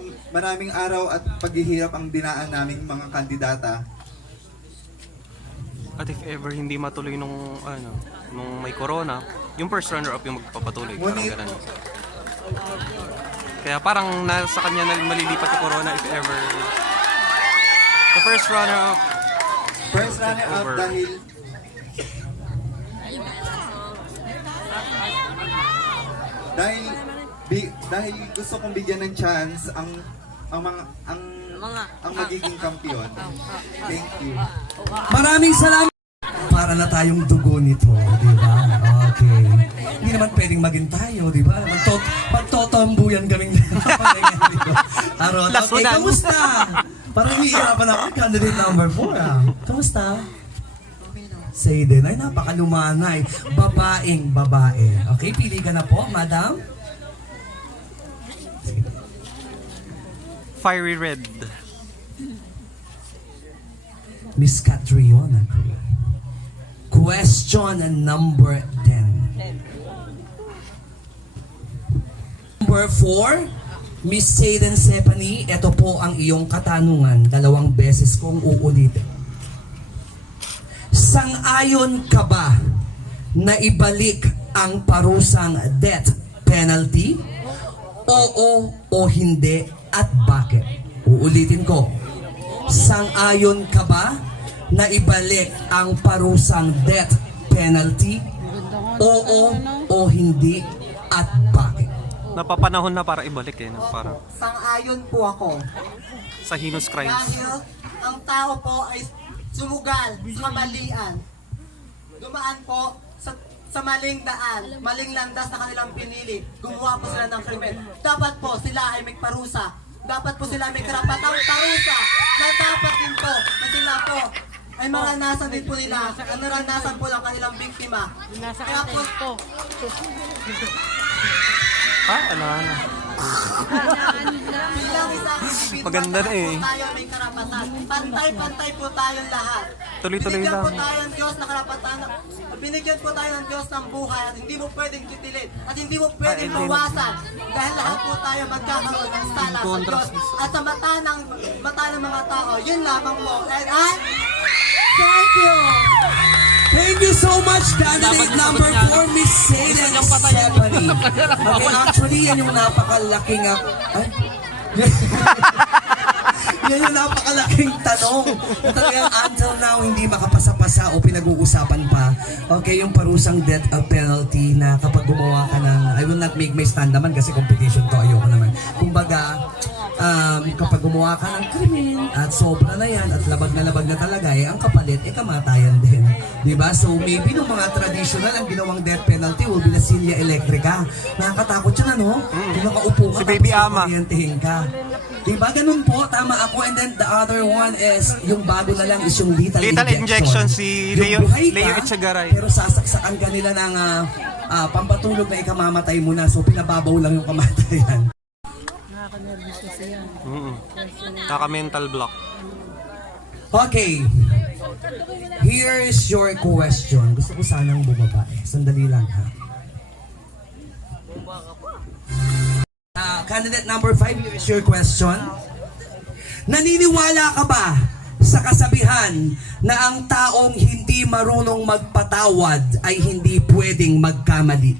at paghihirap ang dinaan naming mga kandidata. At if ever hindi matuloy nung may corona, yung first runner-up yung magpapatuloy. Parang ganun. Kaya parang nasa kanya na malilipat yung corona if ever the first runner-up. First runner-up dahil dahil gusto kong bigyan ng chance ang magiging kampiyon. Thank you. Maraming salamat. Para na tayong dugo nito, di ba? Okay. Hindi naman pwedeng maging tayo, di ba? Magtotombuyan kaming Arot, okay, kamusta? Parang hihirapan ako. Candidate number 4, ah. Kamusta? Say din, ay napakalumanay. Babaeng babae. Okay, pili ka na po, madam. Fiery red. Miss Catriona Gray. Question number 10. Number 4, Miss Sayden Stephanie, ito po ang iyong katanungan. 2 beses kong uulitin. Sang-ayon ka ba na ibalik ang parusang death penalty? Oo o hindi at bakit? Uulitin ko. Sang-ayon ka ba na ibalik ang parusang death penalty? Oo o hindi at bakit? Napapanahon na para ibalik eh. Para Sang-ayon po ako. sa heinous crimes. Dahil ang tao po ay sumugal sa kamalian. Dumaan po sa maling daan, maling landas na kanilang pinili. Gumawa po sila ng krimen. Dapat po sila ay may parusa. Dapat po sila may karapatang parusa. Na dapat din po na sila po ay maranasan din po nila ang naranasan po ng kanilang biktima. Kaya po, Ano? bilang isang individual, Maganda na eh. po tayo may karapatan. Pantay-pantay po tayong lahat. Tuloy-tuloy Binigyan lang. po tayo ng Diyos na karapatan. Binigyan po tayo ng Diyos ng buhay at hindi mo pwedeng titilin at hindi mo pwedeng mawasan dahil lahat po tayo magkakaroon ng sala sa Diyos at sa mata ng mga tao. Yun lamang po. And thank you! Thank you so much, candidate number 4, Miss Sayden Stephanie. Okay, actually, yan yung napakalaking... Ay? Yan yung napakalaking tanong. Na talagang until now, hindi makapasa-pasa o pinag-uusapan pa. Okay, yung parusang death penalty na kapag gumawa ka ng... I will not make my stand naman kasi competition to. Ayoko naman. Kumbaga, kapag gumawa ka ng krimen at sobra na yan at labag na talaga, eh, ang kapalit, kamatayan din. Diba? So maybe nung mga traditional ang ginawang death penalty will be na Silya Electrica. Nakakatakot yun, ano? Kung nakaupo ka, Si Baby Ama. kuryentihin ka. Diba? Ganun po, tama ako. And then the other one is, yung bago na lang is yung lethal Injection, si Yung buhay Leo ka, Echegaray. pero sasaksakan ka nila ng pampatulog na ikamamatay mo na. So pinababaw lang yung kamatayan. Naka-mental block. Okay. Here is your question. Gusto ko sanang bumaba. Sandali lang, ha? Candidate number 5, here is your question. Naniniwala ka ba sa kasabihan na ang taong hindi marunong magpatawad ay hindi pwedeng magkamali?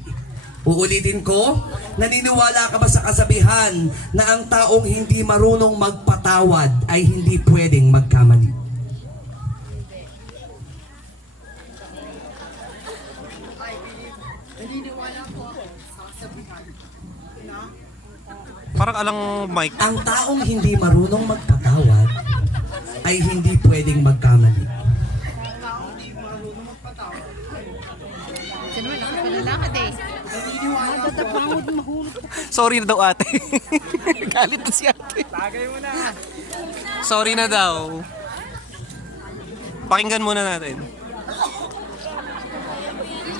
Uulitin ko, naniniwala ka ba sa kasabihan na ang taong hindi marunong magpatawad ay hindi pwedeng magkamali? Parang alang mic. Ang taong hindi marunong magpatawad ay hindi pwedeng magkamali. Sorry na daw ate. Galit na si ate. Tagay mo na. Sorry na daw. Pakinggan muna natin.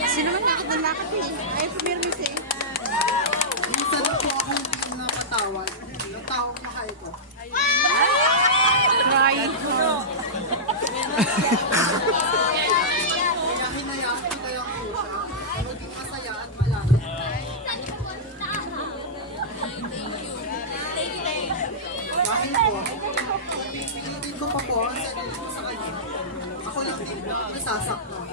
Sino man nakadalakad eh? Ay, pumirmis eh. minsan po ako hindi napatawad ng taong mahal ko. Try. Kaya hinayaan ko kayang pusa na maging masaya at malaya. Dahil po, pipilitin ko pa po ang sarili ko sa kanya. Ako lang din po nasasaktan.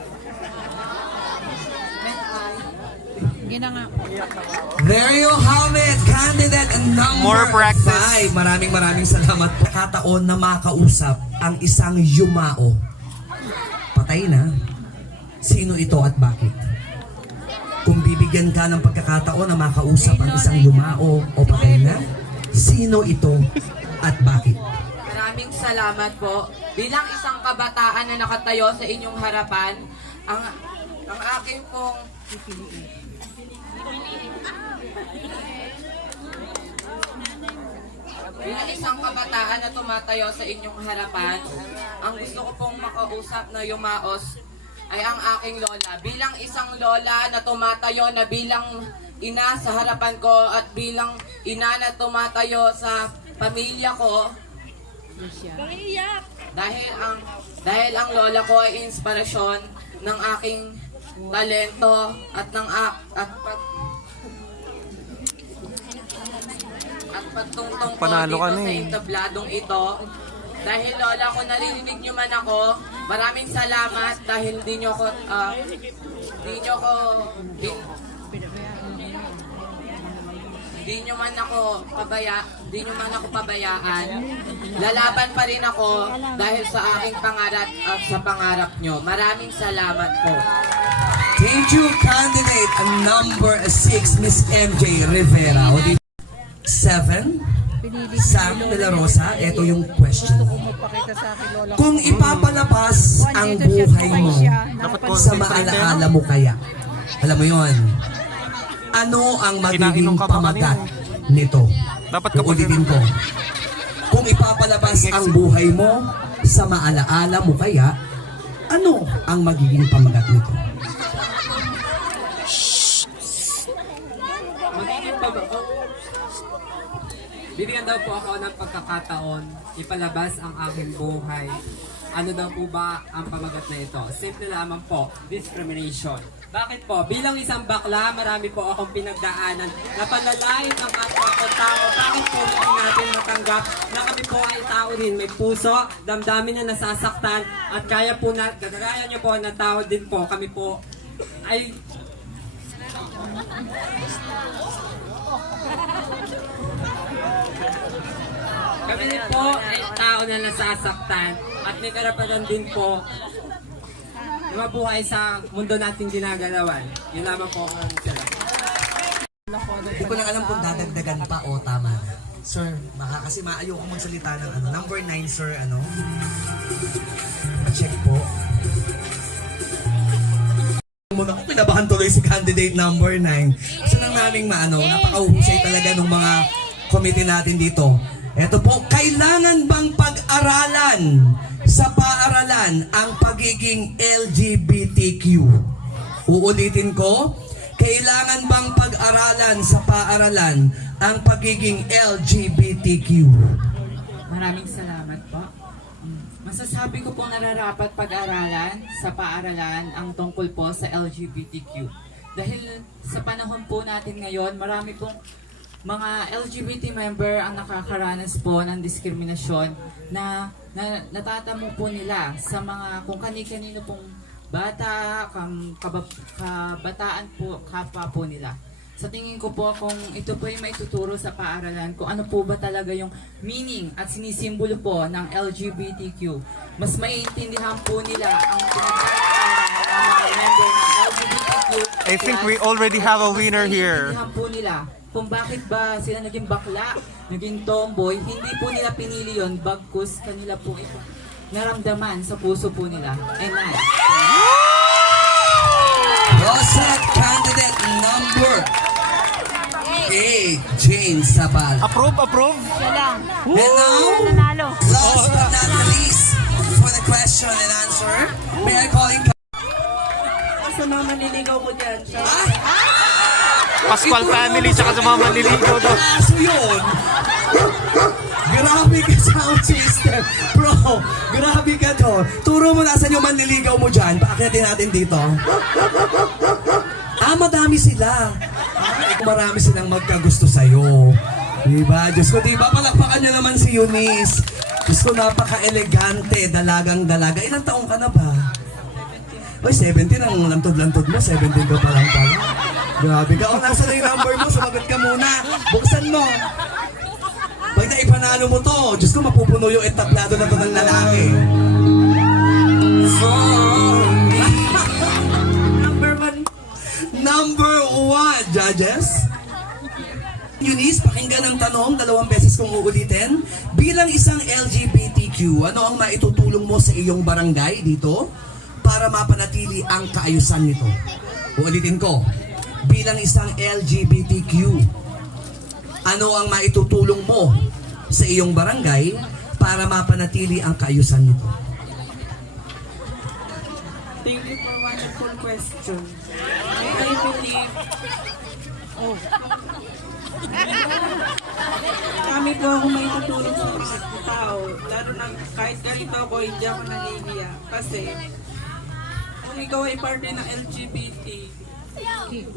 There you have it, candidate number More practice. 5. Maraming salamat po. Kataon na makausap ang isang yumao. Patay na. Sino ito at bakit? Kung bibigyan ka ng pagkakataon na makausap ang isang yumao o patay na, sino ito at bakit? Maraming salamat po. Bilang isang kabataan na nakatayo sa inyong harapan, ang aking pong bilang isang kabataan na tumatayo sa inyong harapan, ang gusto ko pong makausap na yumaos ay ang aking lola. Bilang isang lola na tumatayo na bilang ina sa harapan ko at bilang ina na tumatayo sa pamilya ko, dahil ang lola ko ay inspirasyon ng aking talento at pagtungtong ko Panalo ka dito na sa eh. entabladong ito. Dahil lola ko, naririnig nyo man ako, maraming salamat dahil di nyo man ako pabayaan. Lalaban pa rin ako dahil sa aking pangarap at sa pangarap nyo. Maraming salamat po. Thank you, candidate number 6, Miss MJ Rivera. O di 7, Sam De La Rosa, ito yung question. Kung ipapalabas ang buhay mo sa maalaala mo kaya, alam mo yon, ano ang magiging pamagat nito? Uulitin ko. Kung ipapalabas ang buhay mo sa maalaala mo kaya, ano ang magiging pamagat nito? Bibigyan daw po ako ng pagkakataon ipalabas ang aking buhay. Ano daw po ba ang pamagat na ito? Simple lamang po, discrimination. Bakit po? Bilang isang bakla, marami po akong pinagdaanan na panlalait ang kapwa ko tao. Bakit po hindi natin matanggap na kami po ay tao din? May puso, damdamin na nasasaktan at kaya po na, gagaya niyo po na tao din po. Kami po ay kami din po ay tao na nasasaktan at may karapatan din po na mabuhay sa mundo nating ginagalawan. Yun lamang po ang sila. Hindi ko lang alam kung dadagdagan pa o tama na. Sir, baka kasi ayoko magsalita ng ano. Number 9, sir, ano? Check po. Muna ko pinabahan tuloy si candidate number 9. Gusto lang naming napakahusay talaga ng mga committee natin dito. Ito po, kailangan bang pag-aralan sa paaralan ang pagiging LGBTQ? Uulitin ko, kailangan bang pag-aralan sa paaralan ang pagiging LGBTQ? Maraming salamat po. Masasabi ko pong nararapat pag-aralan sa paaralan ang tungkol po sa LGBTQ. Dahil sa panahon po natin ngayon, marami pong mga LGBT member ang nakakaranas po ng diskriminasyon na natatamo po nila sa mga kung kani-kanino pong bata, kabataan po, kapwa po nila. Sa tingin ko po kung ito po yung maituturo sa paaralan, kung ano po ba talaga yung meaning at sinisimbolo po ng LGBTQ, mas maiintindihan po nila ang pinagkakaaral ng mga member ng LGBTQ. I think we already have a winner here. Maiintindihan po nila kung bakit ba sila naging bakla, naging tomboy, hindi po nila pinili yon, bagkus kanila po ito naramdaman sa puso po nila. And Rosa, candidate number 8, Jane Sabal. Approve? And now, last but not the least, for the question and answer, may I call in... Sa mga manliligaw mo dyan. Pascual family tsaka sa mga manliligaw daw. Aso yun! Grabe ka, sound system. Bro, grabe ka to. Turo mo nasan yung manliligaw mo dyan. Paakyatin natin dito. Madami sila. Marami silang magkagusto sa'yo. Diba? Diyos ko, diba? Palakpakan nyo naman si Eunice. Diyos ko, napaka-elegante. Dalagang-dalaga. Ilang taong ka na ba? Oy, 17 ang lantod-lantod mo. 17 ka pa lang pala. Grabe ka. O, nasa na yung number mo? Sumagot ka muna. Buksan mo. Pag naipanalo mo to, Diyos ko, mapupuno yung entablado na to ng lalaki. Number Number 1, judges. Eunice, pakinggan ang tanong, 2 beses kong uulitin. Bilang isang LGBTQ, ano ang maitutulong mo sa iyong barangay dito para mapanatili ang kaayusan nito? Uulitin ko, bilang isang LGBTQ, ano ang maitutulong mo sa iyong barangay para mapanatili ang kaayusan nito? Thank you for wonderful question. I believe, kami po ako may tutulong sa mga tao, lalo na kahit ganito ako, hindi ako nahihiya. Kasi, kung ikaw ay parte ng LGBT, Q+,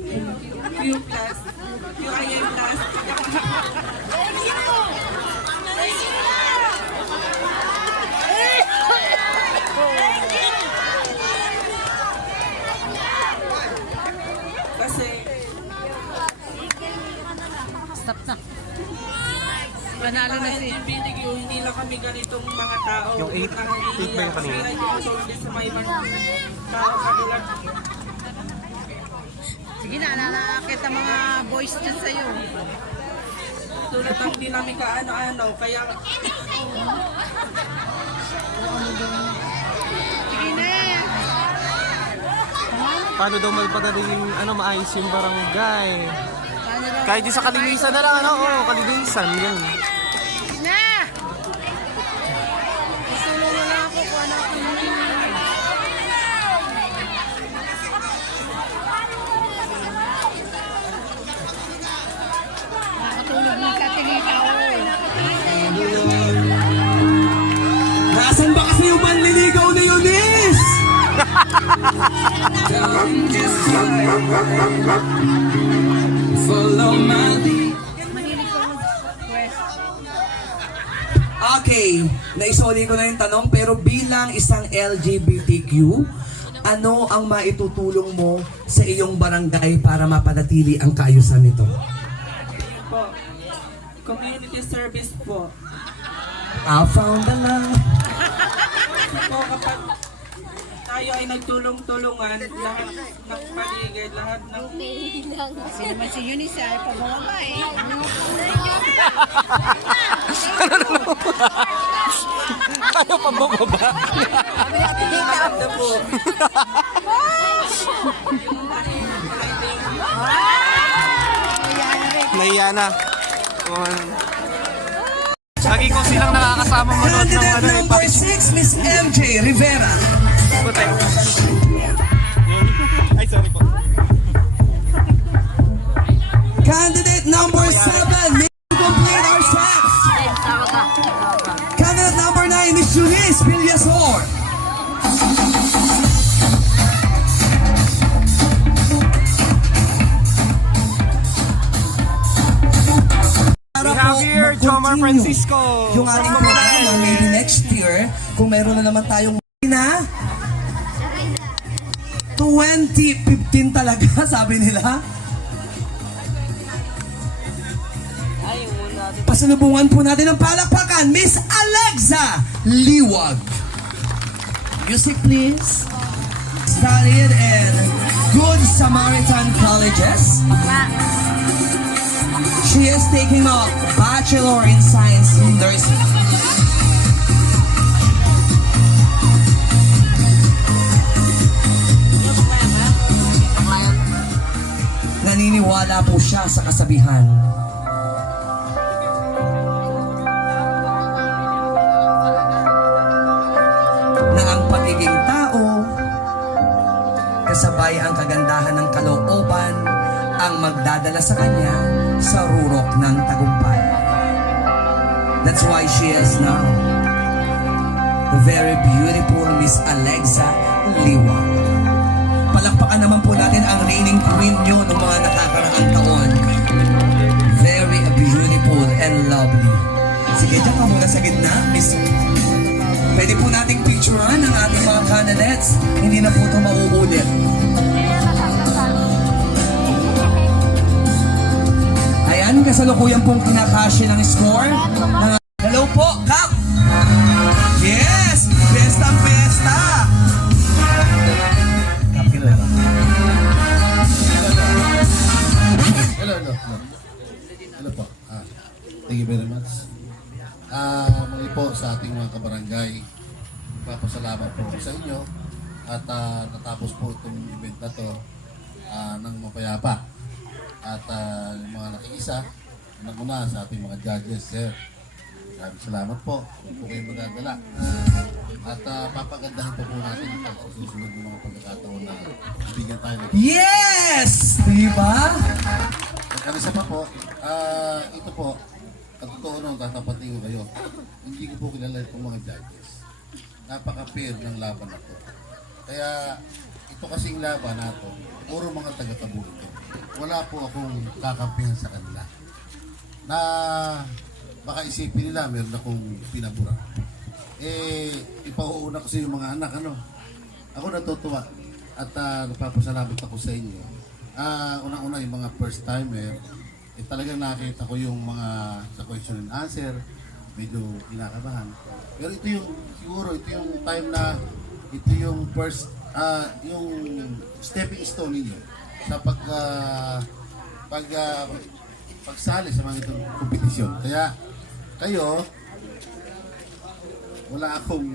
QIA+, kasi, panalo na si LGBTQ, hindi lang kami ganitong mga tao. Yung 8 ba yung kanina? Kasi like sa may ibang tao katulad. Sige na, nalakit ang mga boys dyan sa'yo. Tulad ng hindi namin kaano-ano, kaya Sige na. Paano daw magpadaling maayos yung barangay? Paano daw? Kahit di sa kalinisan na lang, oo, kalinisan, yun. Sige na. Itulong mo lang ako kung ano ako nakatulog ng katingitaw. Nasaan ba kasi yung manliligaw ni Eunice? Okay, naisoli ko na yung tanong, pero bilang isang LGBTQ, ano ang maitutulong mo sa iyong barangay para mapanatili ang kaayusan nito? po, community service po. I found the love. Po, kapag tayo ay nagtulong-tulungan, lahat ng paligid, lahat ng... Kasi naman si Eunice ay pababa eh. Ano pa bababa? Nahiya na. Lagi ko silang nakakasama manood ng Candidate number 6, Miss MJ Rivera. Ay, sorry po. Candidate number 7, may complete our sets. Candidate number 9, Miss Eunice Villasor. We have here Jomar Francisco. Yung ating programa, maybe next year, kung meron na naman tayong na 2015 talaga, sabi nila. Pasalubungan po natin ang palakpakan, Miss Alexa Liwag. Music please. Studied in Good Samaritan Colleges. She is taking up Bachelor in Science in Nursing. Naniniwala po siya sa kasabihan. Na ang pagiging tao, kasabay ang kagandahan ng kalooban, ang magdadala sa kanya sa rurok ng tagumpay. That's why she is now the very beautiful Miss Alexa Liwag. Palakpakan naman po natin ang reigning queen nyo ng mga nakakaraang taon. Very beautiful and lovely. Sige, dyan ka muna sa gitna, Miss. Pwede po nating picturean ang ating mga candidates. Hindi na po ito mauulit. Ayan, kasalukuyan pong kinakashi ng score. Hello po, Kap! Yes! Pestang pesta! Kap, kilo. Thank you very much. Muli po sa ating mga kabarangay, papasalamat po sa inyo at natapos po itong event na to ng mapayapa. At yung mga nakiisa, unang-una sa ating mga judges, sir. Maraming salamat po kung po kayo magdadala. At papagandahin po natin ito sa susunod ng mga pagkakataon na bigyan tayo ng... Yes! Diba? At isa pa po, ito po, at totoo nung tatapatin ko kayo, hindi ko po kilala itong mga judges. Napaka-fair ng laban na to. Kaya ito kasing laban na to, puro mga taga-tabu ito. Wala po akong kakampihan sa kanila. Na baka isipin nila meron akong pinabura. Ipauuna ko sa yung mga anak, ano. Ako natutuwa at napapasalamat ako sa inyo. Unang-una yung mga first timer, talagang nakita ko yung mga sa question and answer, medyo kinakabahan. Pero ito yung, siguro, ito yung time na, ito yung first, yung stepping stone ninyo sa pagsali sa mga itong kompetisyon. Kaya, kayo, wala akong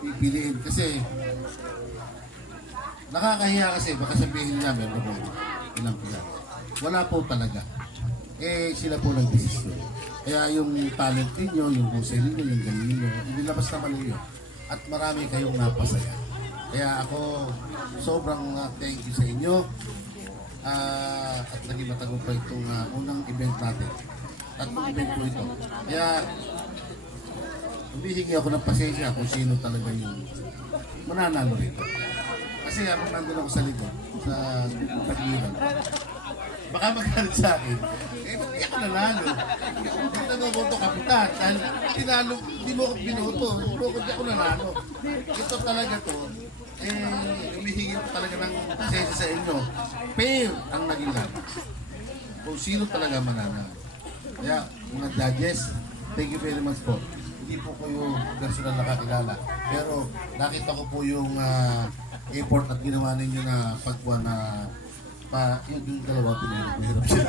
pipiliin kasi nakakahiya kasi baka sabihin nila meron po ilang pila. Wala po talaga. Sila po ng desisyon. Kaya yung talent ninyo, yung husay ninyo, yung galing ninyo, inilabas naman ninyo. At marami kayong napasaya. Kaya ako, sobrang thank you sa inyo. At naging matagumpay itong unang event natin. Tatlong event po ito. Kaya, humihingi ako ng pasensya kung sino talaga yung mananalo rito. Kasi habang nandun ako sa likod, sa tagliran, baka magalit sa akin, ba't di ako nanalo? Hindi na naboto kapitan. Dahil tinalo, hindi mo ako binoto. Hindi ako nanalo. Ito talaga to, humihingi ko talaga ng pasensya sa inyo. Fair ang naging laban. Kung sino talaga mananalo. Kaya, mga judges, thank you very much po. Hindi po kayo personal nakakilala. Pero nakita ko po yung effort at ginawa ninyo na pagkuha na yung dalawa pinahirap siya.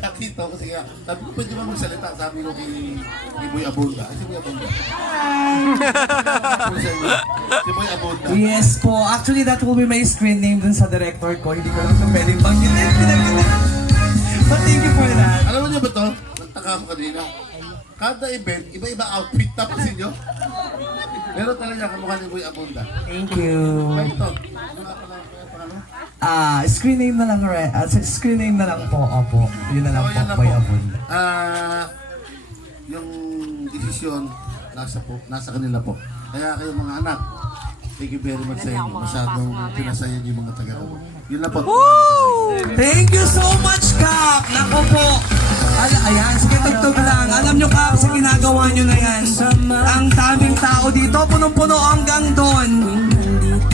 Nakita ko kasi sabi ko pwede ba magsalita? Sabi ko kay Boy Abunda. Si Boy Abunda. Si Boy Abunda. Yes po. Actually, that will be my screen name dun sa director ko. Hindi ko lang ito pwedeng banggitin. But thank you for that. Alam mo niyo ba ito? Nagtaka ako kanina. Kada event, iba-iba outfit tapos ninyo. Pero talaga kamukha ni Boy Abunda. Thank you. Ba ito? Screen name na lang, screen name na lang po. Opo. Yun na lang po, Boy Abunda. Yung desisyon, nasa kanila po. Kaya kayo mga anak, thank you very much sa inyo. Masyadong pinasaya niyo yung mga taga-tawa. Yun lang po. Thank you so much, Kap! Nako po! Ayan, sige, tugtog lang. Alam nyo, Kap, sa ginagawa nyo na yan, ang daming tao dito, punong-puno hanggang doon.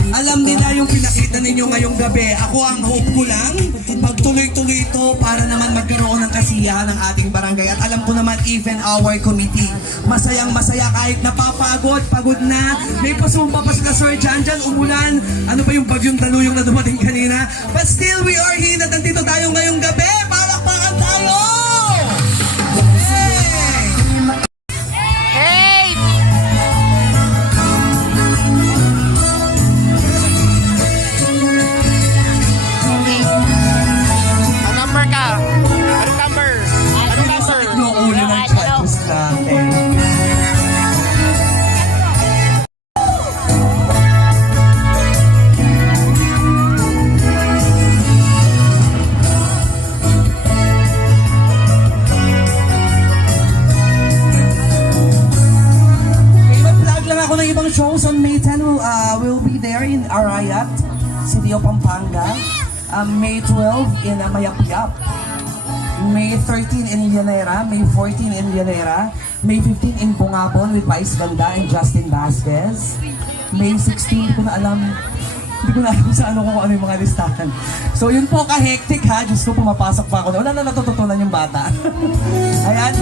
Alam nila yung pinakita ninyo ngayong gabi. Ako ang hope ko lang, magtuloy-tuloy ito para naman magkaroon ng kasiyahan ng ating barangay. At alam ko naman, even our committee, masayang-masaya kahit napapagod, pagod na. May pasumpa pa sila, Sir Janjan, umulan. Ano pa yung bagyong taluyong na dumating kanina? But still, we are here. Nandito tayo ngayong gabi. Palakpakan tayo! Shows on May 10 will be there in Arayat, City of Pampanga. May 12 in Mayapyap. May 13 in Llanera. May 14 in Llanera. May 15 in Bungabon with Vice Ganda and Justin Vasquez. May 16, hindi ko na alam sa ano kung ano yung mga listahan. So yun po, ka-hectic ha. Diyos ko, pumapasok pa ako. Wala na natututunan yung bata. Ayan.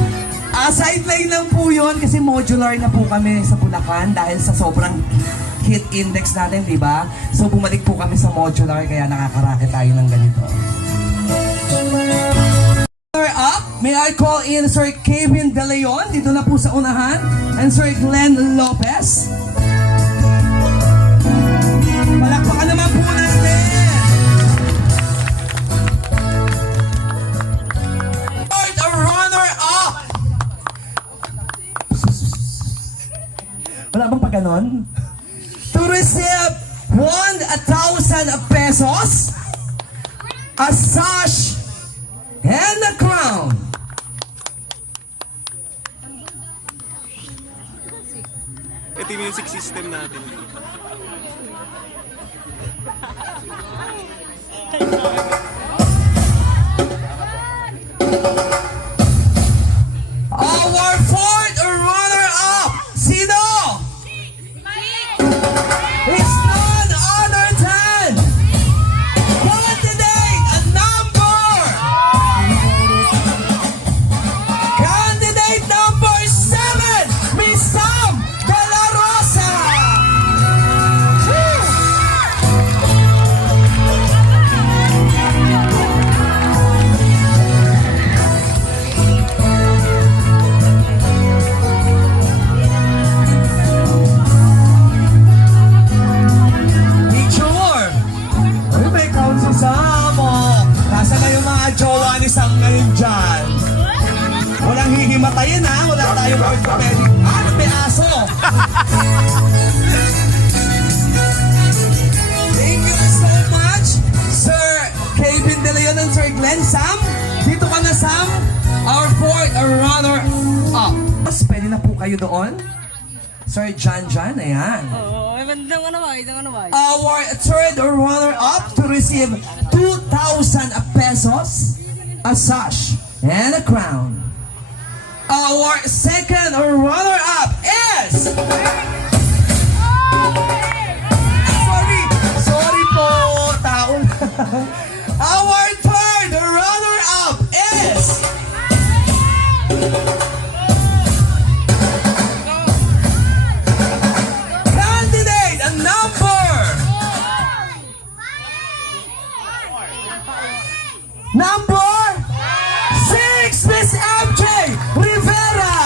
Sideline lang po yun kasi modular na po kami sa Bulacan dahil sa sobrang hit index natin, di ba? So bumalik po kami sa modular kaya nakakaraket tayo ng ganito. Up! May I call in Sir Kevin De Leon, dito na po sa unahan, and Sir Glenn Lopez. Palakpakan naman po natin. A runner-up. Wala bang pagganon? To receive 1,000 pesos, a sash, and a crown. Ito yung music system natin. Our fourth runner-up, sino? It's none other than candidate number 7, Miss Sam De La Rosa. Picture! Uy, may count si Sam, oh. Nasaan na yung mga jowa ni Sam ngayon dyan? Walang hihimatayin, ha? Wala tayong orthopedic. May aso! Thank you so much, Sir Kevin De Leon and Sir Glenn. Sam, dito ka na, Sam. Our fourth runner-up. Mas pwede na po kayo doon. Sir John, ayan. Our third runner-up to receive 2,000 pesos, a sash, and a crown. Our second runner-up is... Sorry po, taon. Our third runner-up is... Candidate number 6, Miss MJ Rivera.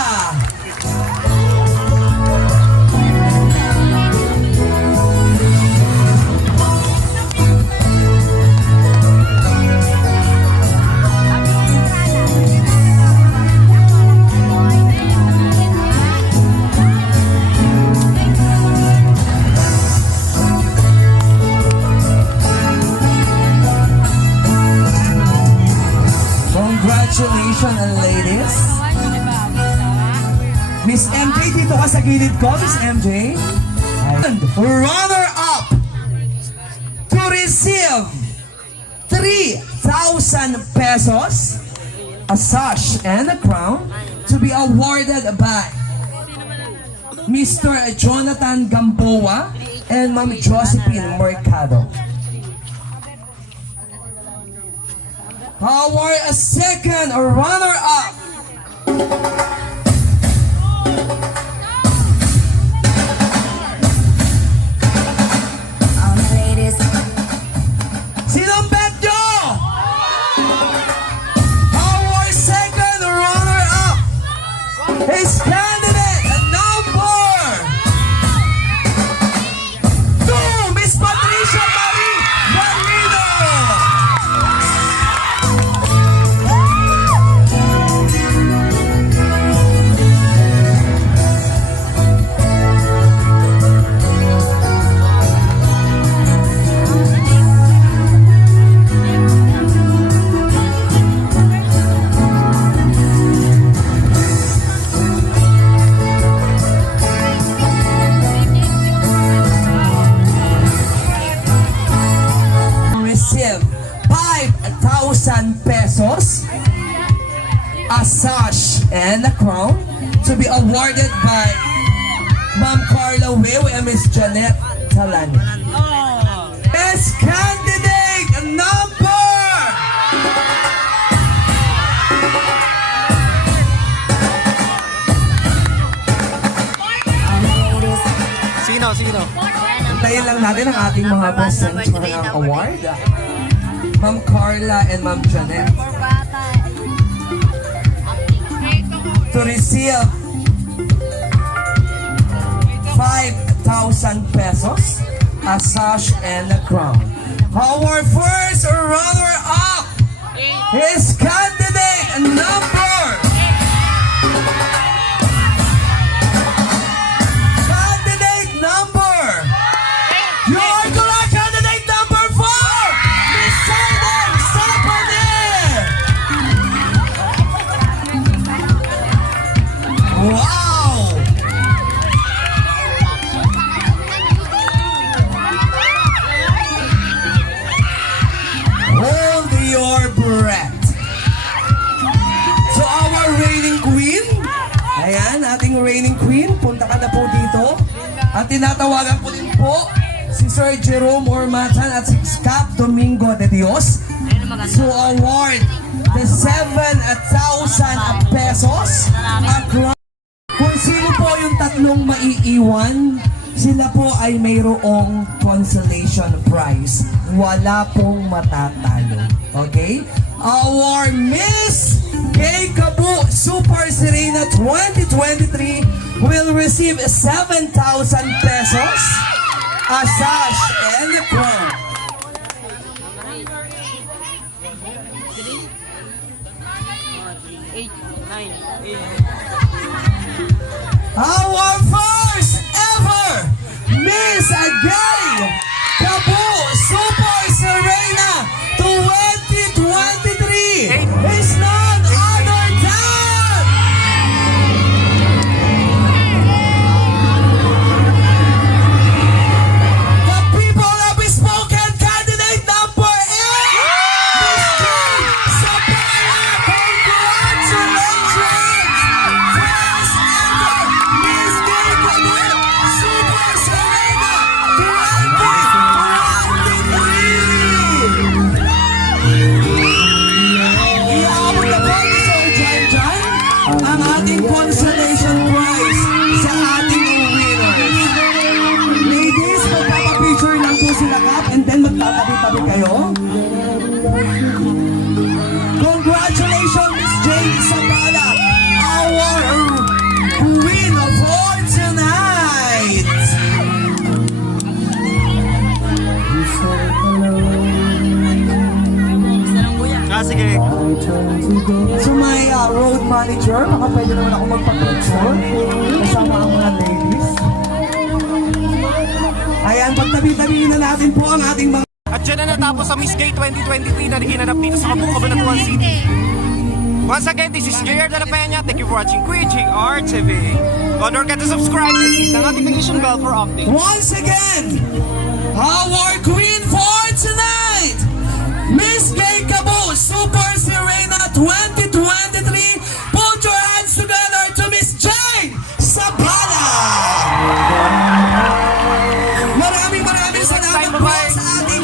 Congratulations, ladies. Miss MJ, dito ka sa gilid ko, Miss MJ. And runner-up to receive 3,000 pesos, a sash, and a crown to be awarded by Mr. Jonathan Gamboa and Ma'am Josephine Mercado. Our second runner-up. Sinong bet nyo? Our second runner-up is candidate number 2, Miss Patricia Marie Valido. Receive 5,000 pesos, a sash, and a crown to be awarded by Ma'am Carla Weu and Miss Janet Talani. Best candidate number... Sino? Hintayin lang natin ang ating mga presents for ang award. Ma'am Carla and Ma'am Janet. to receive 5,000 pesos, a sash, and a crown. Our first runner-up is candidate number... Candidate number... You are correct, candidate number 4! Miss Sandal Sapane! Wow! Hold your breath. So our reigning queen, ayan, ating reigning queen, punta ka na po dito. At tinatawagan ko din po si Sir Jerome Ormatan at si Cap Domingo de Dios to award the 7,000 pesos. Kung sino po yung tatlong maiiwan, sila po ay mayroong consolation prize. Wala pong matatalo. Okay? Our Miss Kay Kabu Super Serena 2023 will receive 7,000 pesos, a sash, and a crown. Our first ever Miss Kay Kabu Super Serena 2023 is none other than the people have spoken candidate number 8, Miss Jane Sapaya. Congratulations! First ever Miss Kay Kabu Super Serena 2023! Iabot na po ni Sir Jan Jan ang ating consolation prize sa ating winners. Ladies, magpapapicture lang po sila Kap and then magtatabi-tabi kayo. Congratulations, Miss Jane Sabala, our queen for tonight. Sige. So my road manager, baka pwede naman ako magpa-picture kasama ang mga ladies. Ayan, pagtabi-tabihin na natin po ang ating mga... At dyan na natapos sa Miss Gay 2023 na naginanap dito sa Kabuo, Cabanatuan City. Once again, this is JR De La Peña. Thank you for watching Queen JR TV. Don't forget to subscribe and hit the notification bell for updates. Once again, our queen for tonight, Miss Kay Kabu Super Serena 2023. Put your hands together to Miss Jane Sabala. Maraming salamat po sa ating